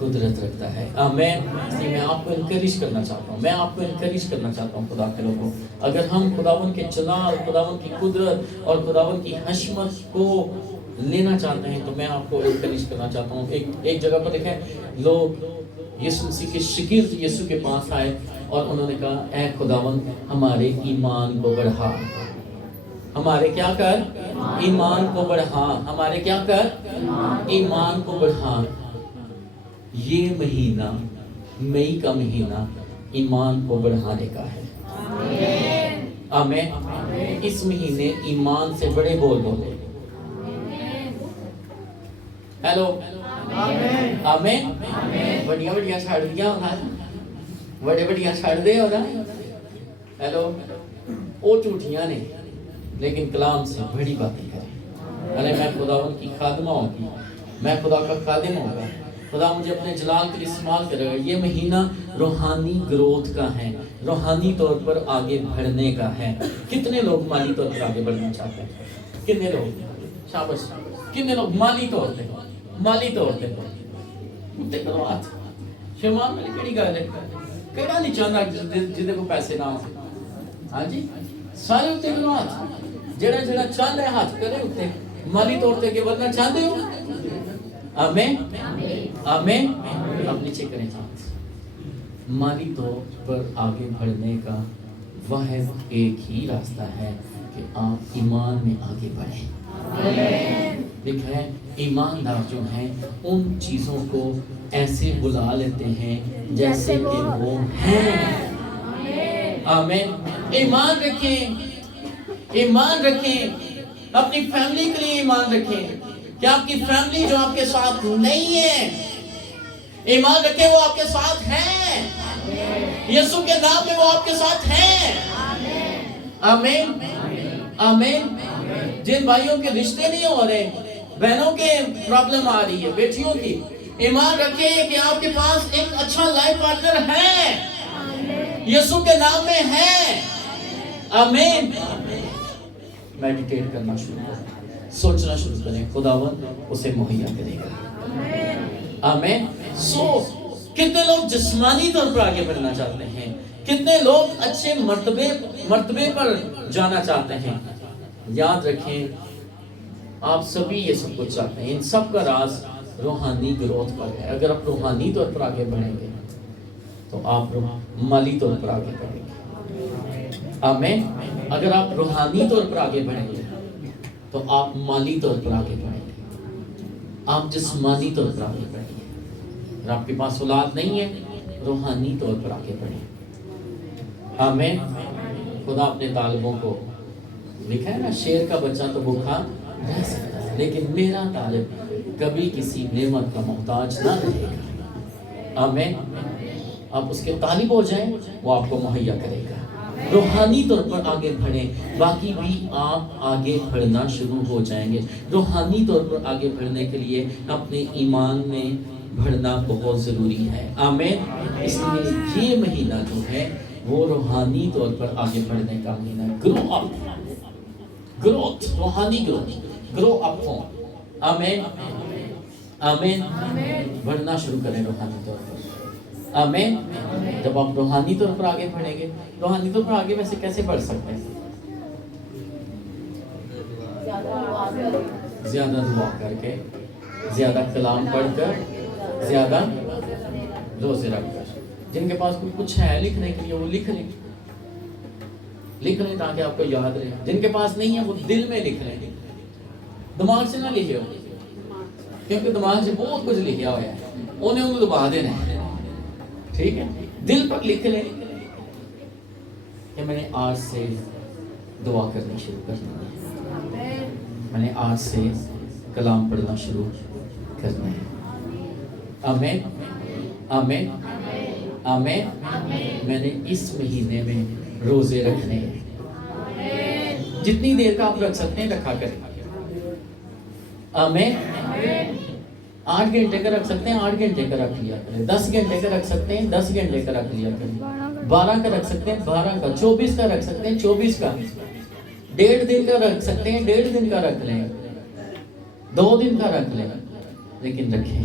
قدرت رکھتا ہے. آمین. اس لیے میں آپ کو انکریج کرنا چاہتا ہوں, میں آپ کو انکریج کرنا چاہتا ہوں خدا کے لوگوں, اگر ہم خداوند کے جلال, خداوند کی قدرت اور خداوند کی حشمت کو لینا چاہتے ہیں تو میں آپ کو انکریج کرنا چاہتا ہوں. ایک جگہ پر لکھا ہے, لوگ یسوع مسیح کے شاگرد یسوع کے پاس آئے اور انہوں نے کہا, اے خداوند ہمارے ایمان کو بڑھا, ہمارے کیا کر, ایمان کو بڑھا, ہمارے کیا کر, ایمان کو بڑھا. یہ مہینہ, مئی کا مہینہ ایمان کو بڑھانے کا ہے. آمین. اس مہینے ایمان سے بڑے بول بولے. ہیلو. آمین. بڑیاں بڑیاں چھاڑ دیا ہونا, بڑے بڑیاں چھاڑ دے ہونا. ہیلو. وہ ٹوٹیاں نے لیکن کلام سے بڑی باتیں کریں. ارے میں خداوند کی خادمہ ہوگی, میں خدا کا خادم ہوگا, خدا مجھے اپنے جلال کے لیے استعمال کرے گا. یہ مہینہ روحانی گروتھ کا ہے, روحانی طور پر آگے بڑھنے کا ہے. کتنے لوگ مالی طور پر آگے بڑھنا چاہتے ہیں؟ کتنے لوگ؟ شاباش. کتنے لوگ مالی طور پہ, مالی طور پہ اٹھتے کرو ہاتھ. شیمان میں کیڑی گل ہے, کیڑا نہیں چاہتا جہدے کو پیسے نہ ہو. ہاں جی, سارے اٹھتے کرو ہاتھ. جڑا جڑا چاہتا ہے ہاتھ کرے اٹھتے. مالی طور پہ بڑھنا چاہتے ہو؟ آمین. آمین. اب نیچے کریں ہاتھ. مالی طور پر آگے بڑھنے کا واحد ایک ہی راستہ ہے کہ آپ ایمان میں آگے بڑھیں. لکھا ہے, ایماندار جو ہیں ان چیزوں کو ایسے بلا لیتے ہیں جیسے کہ وہ ہیں. آمین. ایمان رکھیں, ایمان رکھیں. اپنی فیملی کے لیے ایمان رکھیں کہ آپ کی فیملی جو آپ کے ساتھ نہیں ہے, ایمان رکھیں وہ آپ کے ساتھ ہیں. یسوع کے نام میں وہ آپ کے ساتھ ہیں. آمین. آمین. جن بھائیوں کے رشتے نہیں ہو رہے, بہنوں کے پرابلم آ رہی ہے, بیٹیوں کی, ایمان رکھیں کہ آپ کے پاس ایک اچھا لائف پارٹنر ہے, یسوع کے نام میں ہے. آمین. میڈیٹیٹ کرنا شروع کریں, سوچنا شروع کریں, خداوند اسے مہیا کرے گا. آمین. کتنے لوگ جسمانی طور پر آگے بڑھنا چاہتے ہیں, کتنے لوگ اچھے مرتبے پر جانا چاہتے ہیں. یاد رکھیں آپ سبھی یہ سب کچھ چاہتے ہیں. ان سب کا راز روحانی گروتھ پر ہے. اگر آپ روحانی طور پر آگے بڑھیں گے تو آپ مالی طور پر آگے بڑھیں گے. آمین. اگر آپ روحانی طور پر آگے بڑھیں گے تو آپ مالی طور پر آگے بڑھیں گے, آپ جسمانی طور پر آگے بڑھیں گے. اگر آپ کے پاس اولاد نہیں ہے, روحانی طور پر آگے بڑھیں. آمین. خدا اپنے طالبوں کو, لکھا ہے نا, شیر کا بچہ تو بھوکا رہ سکتا ہے لیکن میرا طالب کبھی کسی نعمت کا محتاج نہ رہے گا. آمین. آپ اس کے طالب ہو جائیں, وہ آپ کو مہیا کرے گا. روحانی طور پر آگے بڑھیں, باقی بھی آپ آگے بڑھنا شروع ہو جائیں گے. روحانی طور پر آگے بڑھنے کے لیے اپنے ایمان میں بڑھنا بہت ضروری ہے. آمین. اس لیے یہ مہینہ جو ہے وہ روحانی طور پر آگے بڑھنے کا مہینہ ہے. گرو اپ, گروتھ, روحانی گروتھ, گرو اپ ہو. آمین. آمین. بڑھنا شروع کریں روحانی طور پر. آمین. جب آپ روحانی طور پر آگے بڑھیں گے, روحانی طور پر آگے ویسے کیسے بڑھ سکتے ہیں؟ زیادہ دعا کر کے, زیادہ کلام پڑھ کر, زیادہ روزے رکھ کر. جن کے پاس کچھ ہے لکھنے کے لیے وہ لکھ لیں, لکھ لیں تاکہ آپ کو یاد رہے. جن کے پاس نہیں ہے وہ دل میں لکھ لیں, دماغ سے نہ لکھے ہو, کیونکہ دماغ سے بہت کچھ لکھا ہوا ہے, انہیں دبا دینا ہے. ٹھیک ہے, دل پر لکھ لیں کہ میں نے آج سے دعا کرنی شروع کرنا ہے, میں نے آج سے کلام پڑھنا شروع کرنا ہے. آمین. آمین. آمین. میں نے اس مہینے میں روزے رکھنے ہیں. جتنی دیر کا آپ رکھ سکتے ہیں رکھا کریں. آمین. 8 گھنٹے کا رکھ سکتے ہیں 8 گھنٹے کا رکھ لیا کریں. 10 گھنٹے کا رکھ سکتے ہیں 10 گھنٹے کا رکھ لیا کریں. 12 کا رکھ سکتے ہیں 12 کا. 24 کا رکھ سکتے ہیں 24 کا. 1.5 دن کا رکھ سکتے ہیں 1.5 دن کا رکھ لیں. 2 دن کا رکھ لیں, لیکن رکھیں.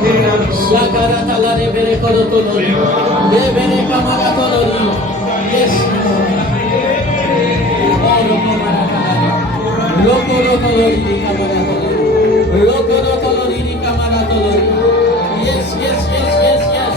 Shakara talare bere koro tolori, de bere kamara tolori, yes. Lokoro tolori di kamara tolori, lokoro tolori di kamara tolori, yes yes yes yes yes.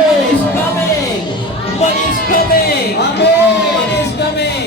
Money is coming. Money is coming. Money is coming.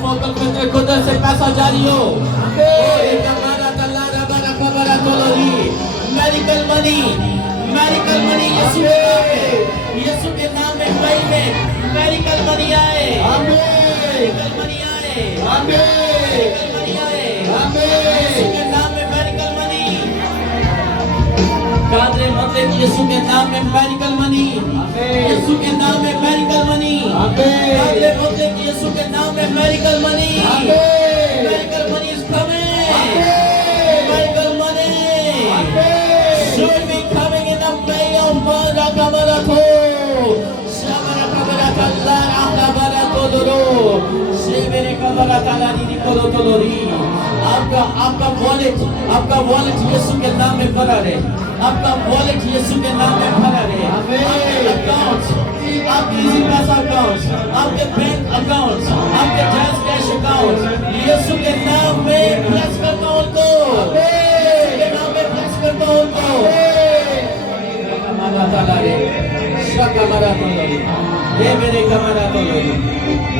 فوق الفطر قدرت سے پیسہ جاری ہو. میڈیکل منی یسوع کے نام میں بھائی میں میڈیکل منی آئے. میڈیکل منی آئے. میڈیکل منی آئے. یسوع کے نام میں میڈیکل منی. قادر مطلب یسوع کے نام میں میڈیکل منی. یسوع کے نام میں میڈیکل منی. قادر مطلب یسوع کے نام میں medical money. Medical money is coming. Medical money should be coming in the May of Marakamarato. آپ کا والٹ یسوع کے نام میں بھرا رہے. آپ کا والٹ یسوع کے نام میں بھرا رہے. آپ کے اکاؤنٹ, آپ کے ایزی پیسہ اکاؤنٹ, آپ کے بینک اکاؤنٹ, آپ کے جائز کیش اکاؤنٹ یسوع کے نام میں بلیس کرتا ہوں ان کو. یسوع کے نام میں بلیس کرتا ہوں ان کو. یہ میرے کمرہ تو لوگ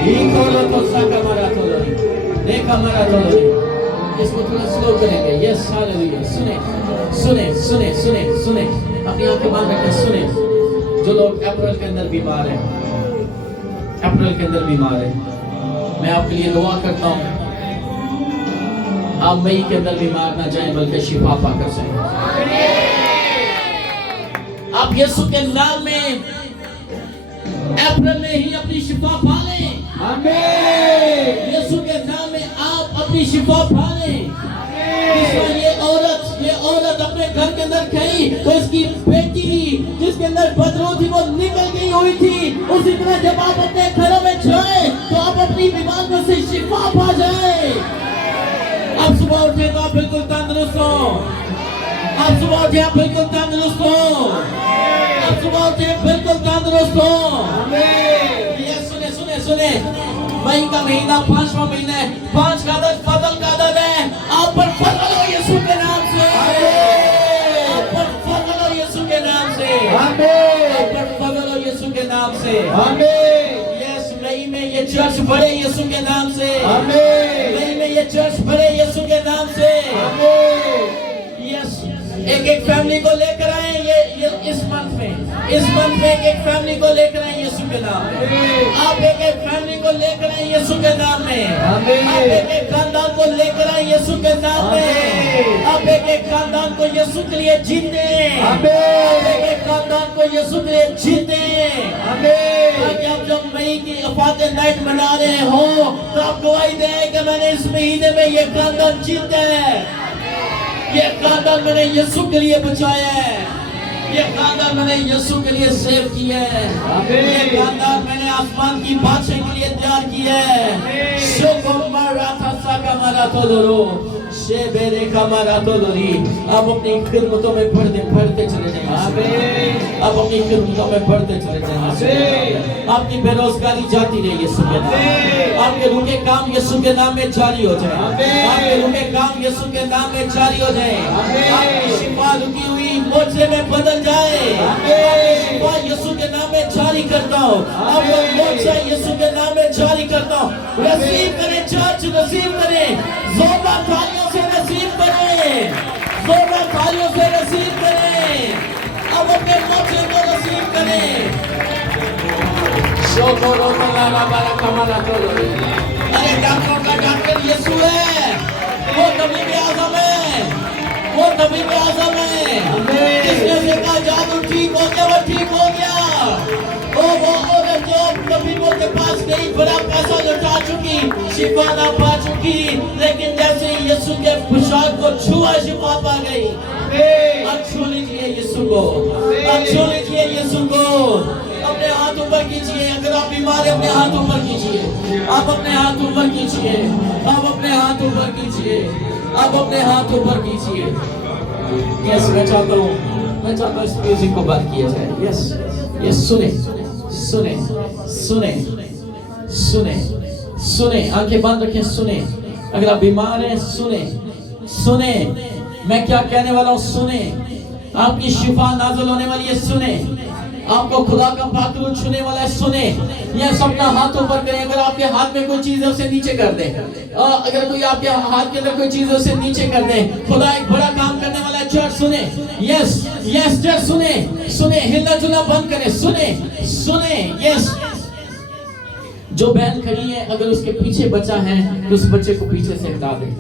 یہ کھولو تو سا کمرہ تو لوگ یہ کمرہ تو لوگ. اس کو تھوڑا سلو کریں گے. یس ہاللیلویا. سنیں اپنی آنکھیں بند رکھیں. سنیں جو لوگ اپریل کے اندر بیمار ہیں, میں آپ کے لیے دعا کرتا ہوں آپ مئی کے اندر بیمار نہ جائیں بلکہ شفا پا کر جائیں. آپ یسوع کے نام میں اپریل میں ہی اپنی شفا پا لیں. یسوع کے نام میں آپ اپنی شفا پا لیں. یہ عورت اپنے گھر کے اندر گئی تو اس کی بیٹی جس کے اندر بدرو تھی وہ نکل گئی ہوئی تھی. اسی طرح جب آپ اپنے گھروں میں جائیں تو آپ اپنی بیماریوں سے شفا پا جائیں. آپ صبح اٹھے تو آپ بالکل تندرست ہوں. آپ صبح اٹھے آپ بالکل تندرست ہوں. آپ صبح اٹھے بالکل تندرست ہوں. سنیں مئی کا مہینہ 5واں مہینہ ہے. 5 کا عدد فضل کا عدد ہے. آپ پر فضل ہو یسوع کے نام سے. آپ پر فضل ہو یسوع کے نام سے. آپ پر فضل ہو یسوع کے نام سے. یس مئی میں یہ چرچ بڑھے یسوع کے نام سے. مئی میں یہ چرچ بڑھے یسوع کے نام سے. یس ایک فیملی کو لے کر آئیں. یہ اس منتھ میں ایک فیملی کو لے کر آئیں یسوع کے نام میں. آپ ایک فیملی کو لے کر آئیں یسوع کے نام میں. آپ ایک خاندان کو لے کر آئیں یسوع کے نام میں. آپ ایک خاندان کو یسوع کے لیے جیتیں. آپ ایک خاندان کو یسوع کے لیے جیتیں. تاکہ آپ جب مئی کی فاتح نائٹ منا رہے ہوں تو آپ گواہی دیں کہ میں نے اس مہینے میں یہ خاندان جیتا ہے. یہ خاندان میں نے یسوع کے لیے بچایا ہے. یہ خاندان میں نے یسوع کے لیے سیو کیا ہے. یہ خاندان میں نے آسمان کی بادشاہی کے لیے تیار کیا ہے. آپ اپنی خدمتوں میں بڑھتے چلے جائیں. آپ اپنی خدمتوں میں بڑھتے چلے جائیں. آپ کی بے روزگاری جاتی رہے یسوع کے نام. آپ کے رکے کام یسوع کے نام میں جاری ہو جائیں. آپ کے رکے کام یسوع کے نام میں جاری ہو جائیں. آپ کی شفا رکی ہوئی موجے میں بدل جائے. شفا یسوع کے نام میں جاری کرتا ہوں. آپ کا موجہ یسوع کے نام میں جاری کرتا ہوں. رسیو کریں چرچ, رسیو کریں. زوردار تالیوں سے رسیو کریں. زوردار تالیوں سے رسیو کریں. اب اپنے موجے کو رسیو کریں. ارے ڈاکٹروں کا ڈاکٹر یسوع ہے. وہ طبیب اعظم ہے. وہ طبیب اعظم ہے. جس نے کہا جادو ٹھیک ہو گیا وہ ٹھیک ہو گیا. وہ عورت جو طبیبوں کے پاس گئی بڑا پیسہ لٹا چکی, شفا نہ پا چکی, لیکن جیسے یسوع کے پوشاک کو چھوا شفا پا گئی. اب چھو لیجیے یسوع کو. اب چھو لیجیے یسوع کو. اپنے ہاتھ اوپر کیجیے. اگر آپ بیمار ہیں اپنے ہاتھ اوپر کیجیے. آپ اپنے ہاتھ اوپر کیجیے. آپ اپنے ہاتھ اوپر کیجیے. آپ اپنے ہاتھ اوپر کیجیے. یس میں چاہتا ہوں اس میوزک کو بند کیا جائے. یس سنیں آنکھیں بند رکھیں. سنیں اگر آپ بیمار ہیں سنیں میں کیا کہنے والا ہوں. سنیں آپ کی شفا نازل ہونے والی ہے. سنیں آپ کو خدا کا پاک روح چھونے والا ہے, سنے. یہ اپنا ہاتھ اوپر کریں. اگر آپ کے ہاتھ میں کوئی چیز ہے اسے نیچے کر دیں. اگر کوئی آپ کے ہاتھ کے اندر کوئی چیز ہے اسے نیچے کر دیں. خدا ایک بڑا کام کرنے والا ہے. چرچ سنیں, یس یس چرچ سنیں, ہلنا جلنا بند کریں, سنیں. یس, جو بہن کھڑی ہے اگر اس کے پیچھے بچہ ہے تو اس بچے کو پیچھے سے ہٹا دیں.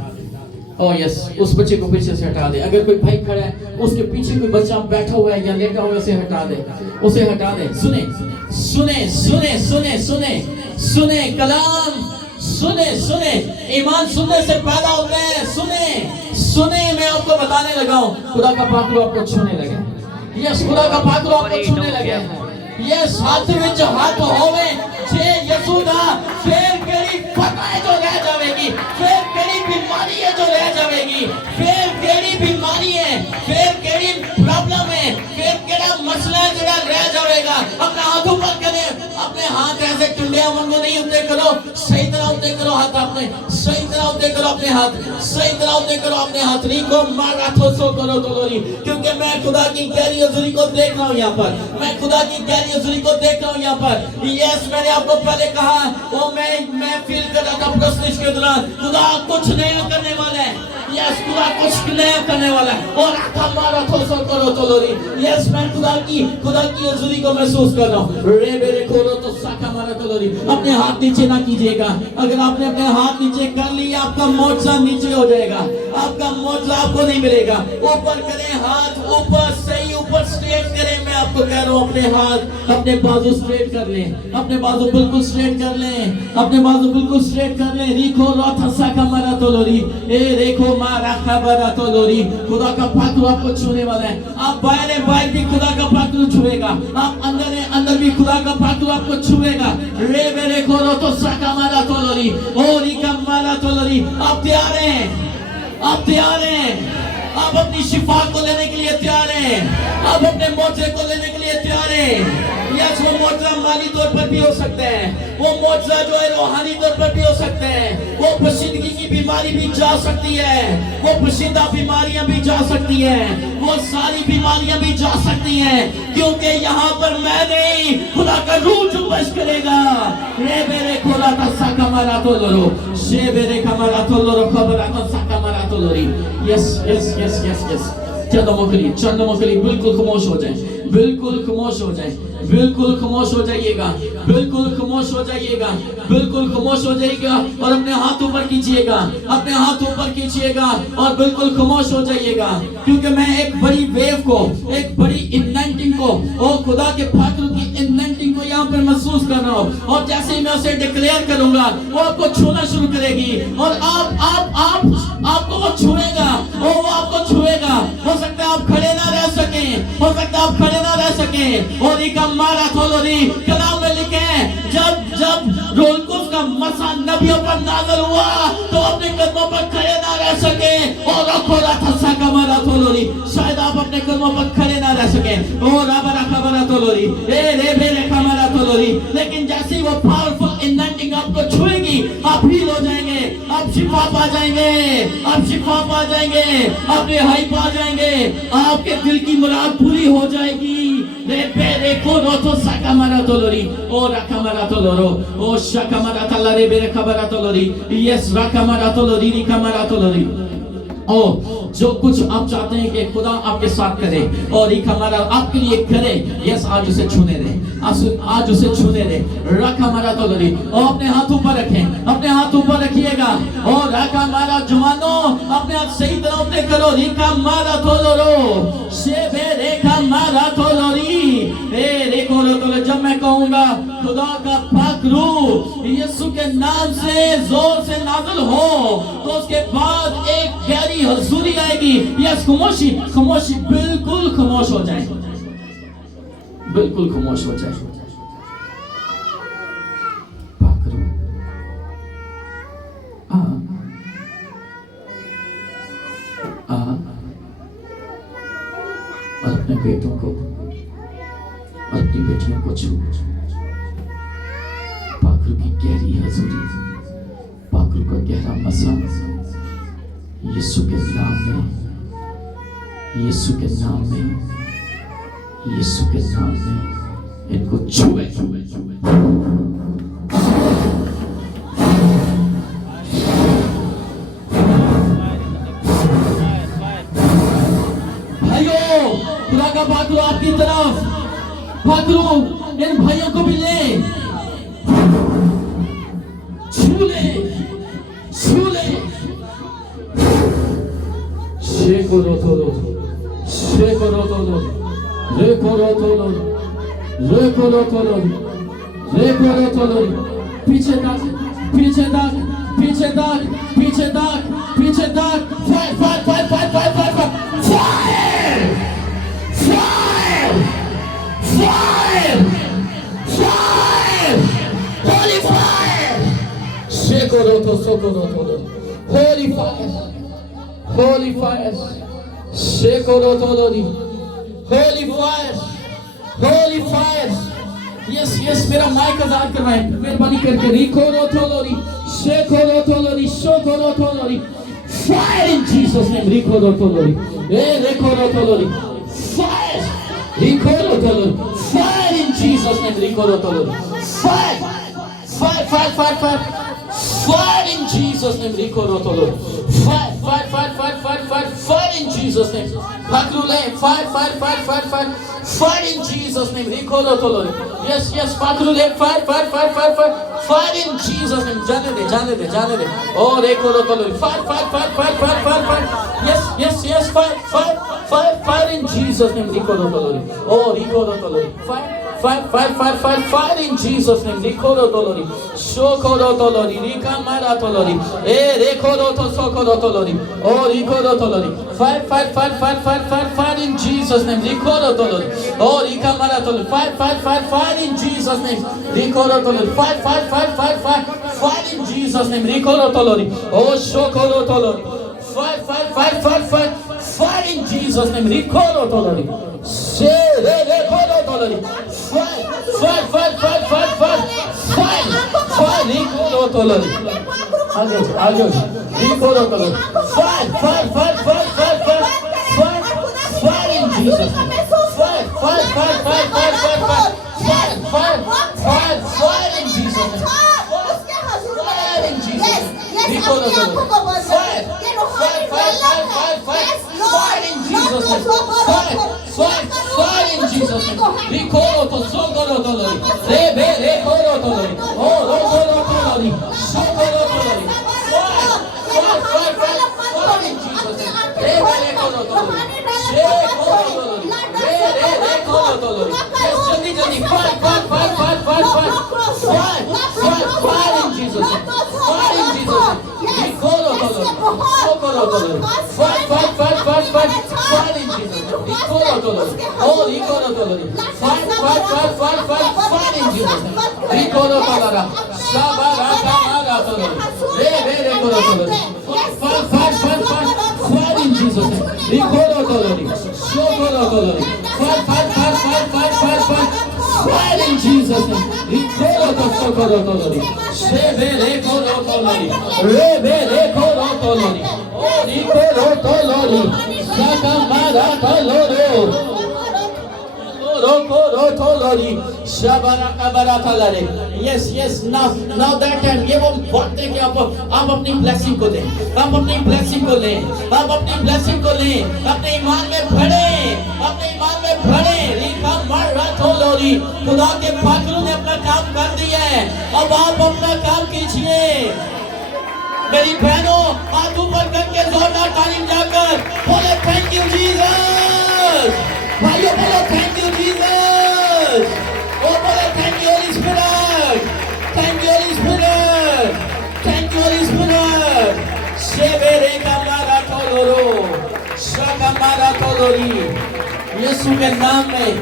یس, اس بچے کو پیچھے سے ہٹا دے. اگر کوئی بھائی کھڑا ہے اس کے پیچھے کوئی بچہ بیٹھا ہوا ہے یا لیٹا ہوا ہے اسے ہٹا دے. سنیں کلام, سنیں. ایمان سننے سے پیدا ہوتے ہیں. سنیں. میں آپ کو بتانے لگا ہوں, خدا کا پاک روح آپ کو چھونے لگے. یس, خدا کا پاک روح آپ کو چھونے لگے. یس, ہاتھ وچ ہاتھ ہوے جے یسوع دا, پھر کیڑی فتح جو رہ جاوے گی, پھر کیڑی بیماری ہے جو رہ جاوے گی, پھر کیڑی بیماری ہے, پھر کیڑی پرابلم ہے, پھر کیڑا مسئلہ ہے جو رہ جاوے گا. اپنے ہاتھوں پر کریں. اپنے ہاتھ ایسے ٹنڈیاں وانگو نہیں ہوتے کرو, صحیح طرح ہوتے کرو. ہاتھ اپنے صحیح طرح ہوتے کرو. اپنے ہاتھ صحیح طرح ہوتے کرو. اپنے ہاتھ نہیں کو مارا تھوسو کرو تو لوری, کیونکہ میں خدا کی گہری حضوری کو دیکھ رہا ہوں یہاں پر. میں خدا کی گہری حضوری کو دیکھ رہا ہوں یہاں پر. یس, میں نے آپ کو پہلے کہا, وہ میں فیل کر رہا تھا پرستش کے دوران, خدا کچھ نیا کرنے والا ہے. یس, خدا کچھ نیا کرنے والا ہے. اور ہمارا تھوسو کرو تو لوری. یس, میں خدا کی حضوری کو محسوس کر رہا ہوں. رے میرے کھولو تو ساکا مارا تو لوری. اپنے ہاتھ نیچے نہ کیجئے گا. اگر آپ نے اپنے ہاتھ نیچے کر لی آپ کا معجزہ نیچے ہو جائے گا. آپ کا معجزہ آپ کو نہیں ملے گا. اوپر کریں ہاتھ, اوپر صحیح اوپر سٹریٹ کریں. میں آپ کو کہہ رہا ہوں اپنے ہاتھ, اپنے بازو سٹریٹ کر لیں. اپنے بازو بالکل سٹریٹ کر لیں. اپنے بازو بالکل سٹریٹ کر لیں. ریکھو راتھا ساکا مارا تو لوری. اے ریکھو مارا خبرا تو لوری. خدا کا پاک روح آپ کو چھونے والا ہے. آپ باہر بھی خدا کا پاک روح چھوئے گا. آپ اندر بھی خدا کا پاک روح آپ کو چھوئے گا. رے میرے کھولو تو ساکا مارا تو لوری. او ریکا مارا تو لوری. آپ تیار ہیں؟ آپ تیار ہیں؟ آپ اپنی شفا کو لینے کے لیے تیار ہیں؟ آپ اپنے معجزے کو لینے کے لیے تیار ہیں؟ یس, وہ معجزہ مالی طور پر بھی ہو سکتے ہیں. وہ معجزہ جو ہے روحانی طور پر بھی ہو سکتے ہیں. وہ پشیدگی کی بیماری بھی جا سکتی ہے. وہ پشیدہ بیماریاں بھی جا سکتی ہیں. وہ ساری بیماریاں بھی جا سکتی ہیں, کیونکہ یہاں پر میں نہیں, خدا کا روح جنبش کرے گا. رے میرے کھولا تھا ساکا مارا تو لورو, شے میرے کمارا تو لورو, خبرا تو ساکا مارا تو لوری. یس یس یس یس یس. چند مکلی بالکل خاموش ہو جائیں. بالکل خاموش ہو جائیں. بالکل خاموش ہو جائیے گا. بالکل خاموش ہو جائیے گا. بالکل خاموش ہو جائیے گا. اور اپنے ہاتھ اوپر کیجئے گا. اپنے ہاتھ اوپر کیجئے گا اور بالکل خاموش ہو جائیے گا, کیونکہ میں ایک بڑی ویو کو, ایک بڑی انینٹنگ کو, اور خدا کے پاک روح کی انینٹنگ کو یہاں پر محسوس کر رہا ہوں. اور جیسے ہی میں اسے ڈکلیئر کروں گا وہ آپ کو چھونا شروع کرے گی, اور آپ کو وہ چھوئے گا, اور وہ آپ کو چھوئے گا. ہو سکتا ہے آپ کھڑے نہ رہ سکیں, ہو سکتا ہے آپ کھڑے نہ رہ سکیں. اور ایک مارا کھولوری, کلام میں لکھے ہیں جب روح القدس کا مسا نبیوں پر نازل ہوا تو اپنے قدموں پر کھڑے نہ رہ سکے. اور کھولا تھا ساکا مارا کھولوری. شاید آپ اپنے قدموں پر کھڑے نہ رہ سکیں. اور رابرا خبرا کھولوری, اے رے بے کمارا کھولوری. لیکن جیسے ہی وہ پاورفل انینٹنگ آپ کو چھوئے گی آپ ہیل ہو جائیں گے. آپ شفا پا جائیں گے. آپ شفا پا جائیں گے. آپ رہائی پا جائیں گے. آپ کے دل کی مراد پوری ہو جائے گی. رے بے کھولو تو ساکا مارا کھولوری. او راکا مارا کھولورو, او شاکا مارا تھلا رے بے خبرا کھولوری. یس, راکا مارا کھولوری, ریکا مارا کھولوری. جو کچھ آپ چاہتے ہیں کہ خدا آپ کے ساتھ کرے اور ایک ہمارا آپ کے لیے کرے, یس, آج اسے چھونے دیں. آج اسے چھونے دیں. رکھ ہمارا تو لری, اور اپنے ہاتھوں پر رکھیں. اپنے ہاتھوں پر رکھیے گا. اور رکھ ہمارا جوانوں, اپنے ہاتھ صحیح طرح اپنے کرو. ریکا مارا تو لرو, شیبے ریکا مارا تو لری. اے ریکو لو تو, جب میں کہوں گا خدا کا پاک روح یسوع کے نام سے زور سے نازل ہو, تو اس کے بعد ایک گہری حضوری آئے گی. یس, خاموشی بالکل خاموش ہو جائے. بالکل خاموش ہو جائے. پاک روح اور اپنے بیٹوں کو اور اپنی بیٹیوں کو چھو. پاک روح کی گہری حضوری, پاک روح کا گہرا مسا یسوع کے نام میں, یسوع کے نام میں, یسوع کے نام میں. ان کو چھوئے بھائیوں خدا کا پاک لو آپ کی طرف پکڑو ان بھائیوں کو بھی لے چھو لے شیکو رو تو لو شیکو رو تو لو ریکو رو تو لو ریکو رو تو لو ریکو رو تو لو پیچھے تک پیچھے تک پیچھے تک پیچھے تک پیچھے تک fire fire fire fire fire fire fire fire fire fire Holi fire شیکو رو تو سوکو رو تو لو ہولی فائر ہولی فائر شیکو رو تو لو دی ہولی فائر ہولی فائر یس یس میرا مائک آزاد کروائیں مہربانی کر کے ریکو رو تو لو دی شیکو رو تو لو دی شوکو رو تو لو دی فائر ان جیسس نیم ریکو رو تو لو دی ریکو رو تو لو دی فائر ریکو رو تو لو دی فائر ان جیسس نیم ریکو رو تو لو دی fire fire fire fire fire fire in Jesus name ریکو رو تو لو fire fire fire fire fire fire fire in Jesus name پکڑو لے fire fire fire fire fire fire in Jesus name ریکو رو تو لو yes yes پکڑو لے fire fire fire fire fire fire in Jesus name جانے دے جانے دے جانے دے اور ریکو رو تو لو fire fire fire fire fire fire fire yes yes yes fire fire fire fire in Jesus name ریکو رو تو لو اور ریکو رو تو لو fire fire fire fire fire fire in Jesus name ریکو رو تو لو شوکو رو تو لو ریکا مارا تو لو ریکو رو تو سوکو رو تو لو اور ریکو رو تو لو fire fire fire fire fire fire fire in Jesus name ریکو رو تو لو اور ریکا مارا تو لو fire fire fire fire in Jesus name ریکو رو تو لو fire fire fire fire fire fire in Jesus name ریکو رو تو لو اور شوکو رو تو لو fire fire fire fire fire fire in Jesus name ریکو رو تو لو ریکو رو تو لو fire fire fire fire fire fire fire fire ریکو رو تو لو آگے ریکو رو تو لو fire fire fire fire fire fire fire fire in Jesus name fire fire fire fire fire fire fire fire fire fire in Jesus name fire in Jesus name ریکو رو تو لو fire fire fire fire fire fire fire in Jesus name fire fire fire in Jesus name ریکو رو تو سوکو رو تو لو ریکو رو تو لو اور ریکو رو تو لو سوکو رو تو لو fire fire fire fire in Jesus name ریکو رو تو لو ریکو رو تو لو ریکو رو تو لو جلدی جلدی fire fire fire fire fire fire fire fire fire in Jesus name fire in Jesus name ریکو رو تو لو سوکو رو تو لو fire fire fire fire fire fire in Jesus name ریکو رو تو لو اور ریکو رو تو لو fire fire fire fire fire fire in Jesus name ریکو رو تو لو شابا راکا مارا تو لو ریکو رو تو لو fire fire fire fire fire in Jesus name ریکو رو تو لو سوکو رو تو لو fire fire fire fire fire fire fire fire in Jesus name ریکو رو تو سوکو رو تو لو شیبے ریکو رو تو لو ریکو رو تو لو ریکو رو تو لو شاکا مارا تو لو yes yes now that time یہ وہ وقت ہے کہ آپ اپنی بلیسنگ کو دیں آپ اپنی بلیسنگ کو لیں آپ اپنی بلیسنگ کو لیں اپنے ایمان میں بڑھیں اپنے ایمان میں بڑھیں ریکا مارا تو لوری خدا کے پاکروں نے اپنا کام کر دیا ہے اب آپ اپنا کام کیجئے میری بہنوں ہاتھ اوپر کر کے زوردار تعلیم جا کر بولے تھینک یو جیسس بھائیو بولو تھینک یو جیسس اور بولے thank you holy spirit thank you holy spirit thank you holy spirit شیبے کا مارا تولورو شاکا مارا تولوری یسوع کے نام میں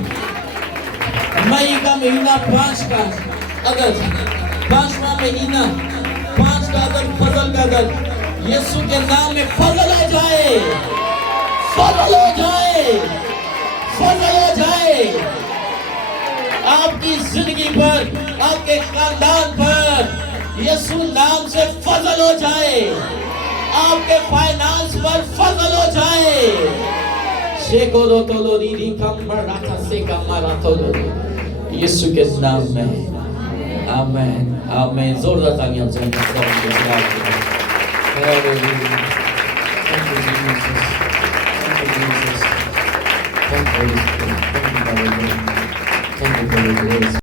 مئی کا مہینہ 5 کا اگست 5واں مہینہ 5 کا اگست فضل کا اگست یسوع کے نام میں فضل ہو جائے فضل ہو جائے فضل ہو جائے آپ کی زندگی پر آپ کے خاندان پر یسوع نام سے فضل ہو جائے آپ کے فائنانس پر فضل ہو جائے شیکو رو تو لو ری ری کم مراتا سے کم مارا تو لو یسوع کے نام میں آمین آمین زوردار تالیاں سے Thank you, Jesus. Thank you, Jesus. Thank you, Jesus. Thank you, Holy Spirit. Thank you, Holy Spirit.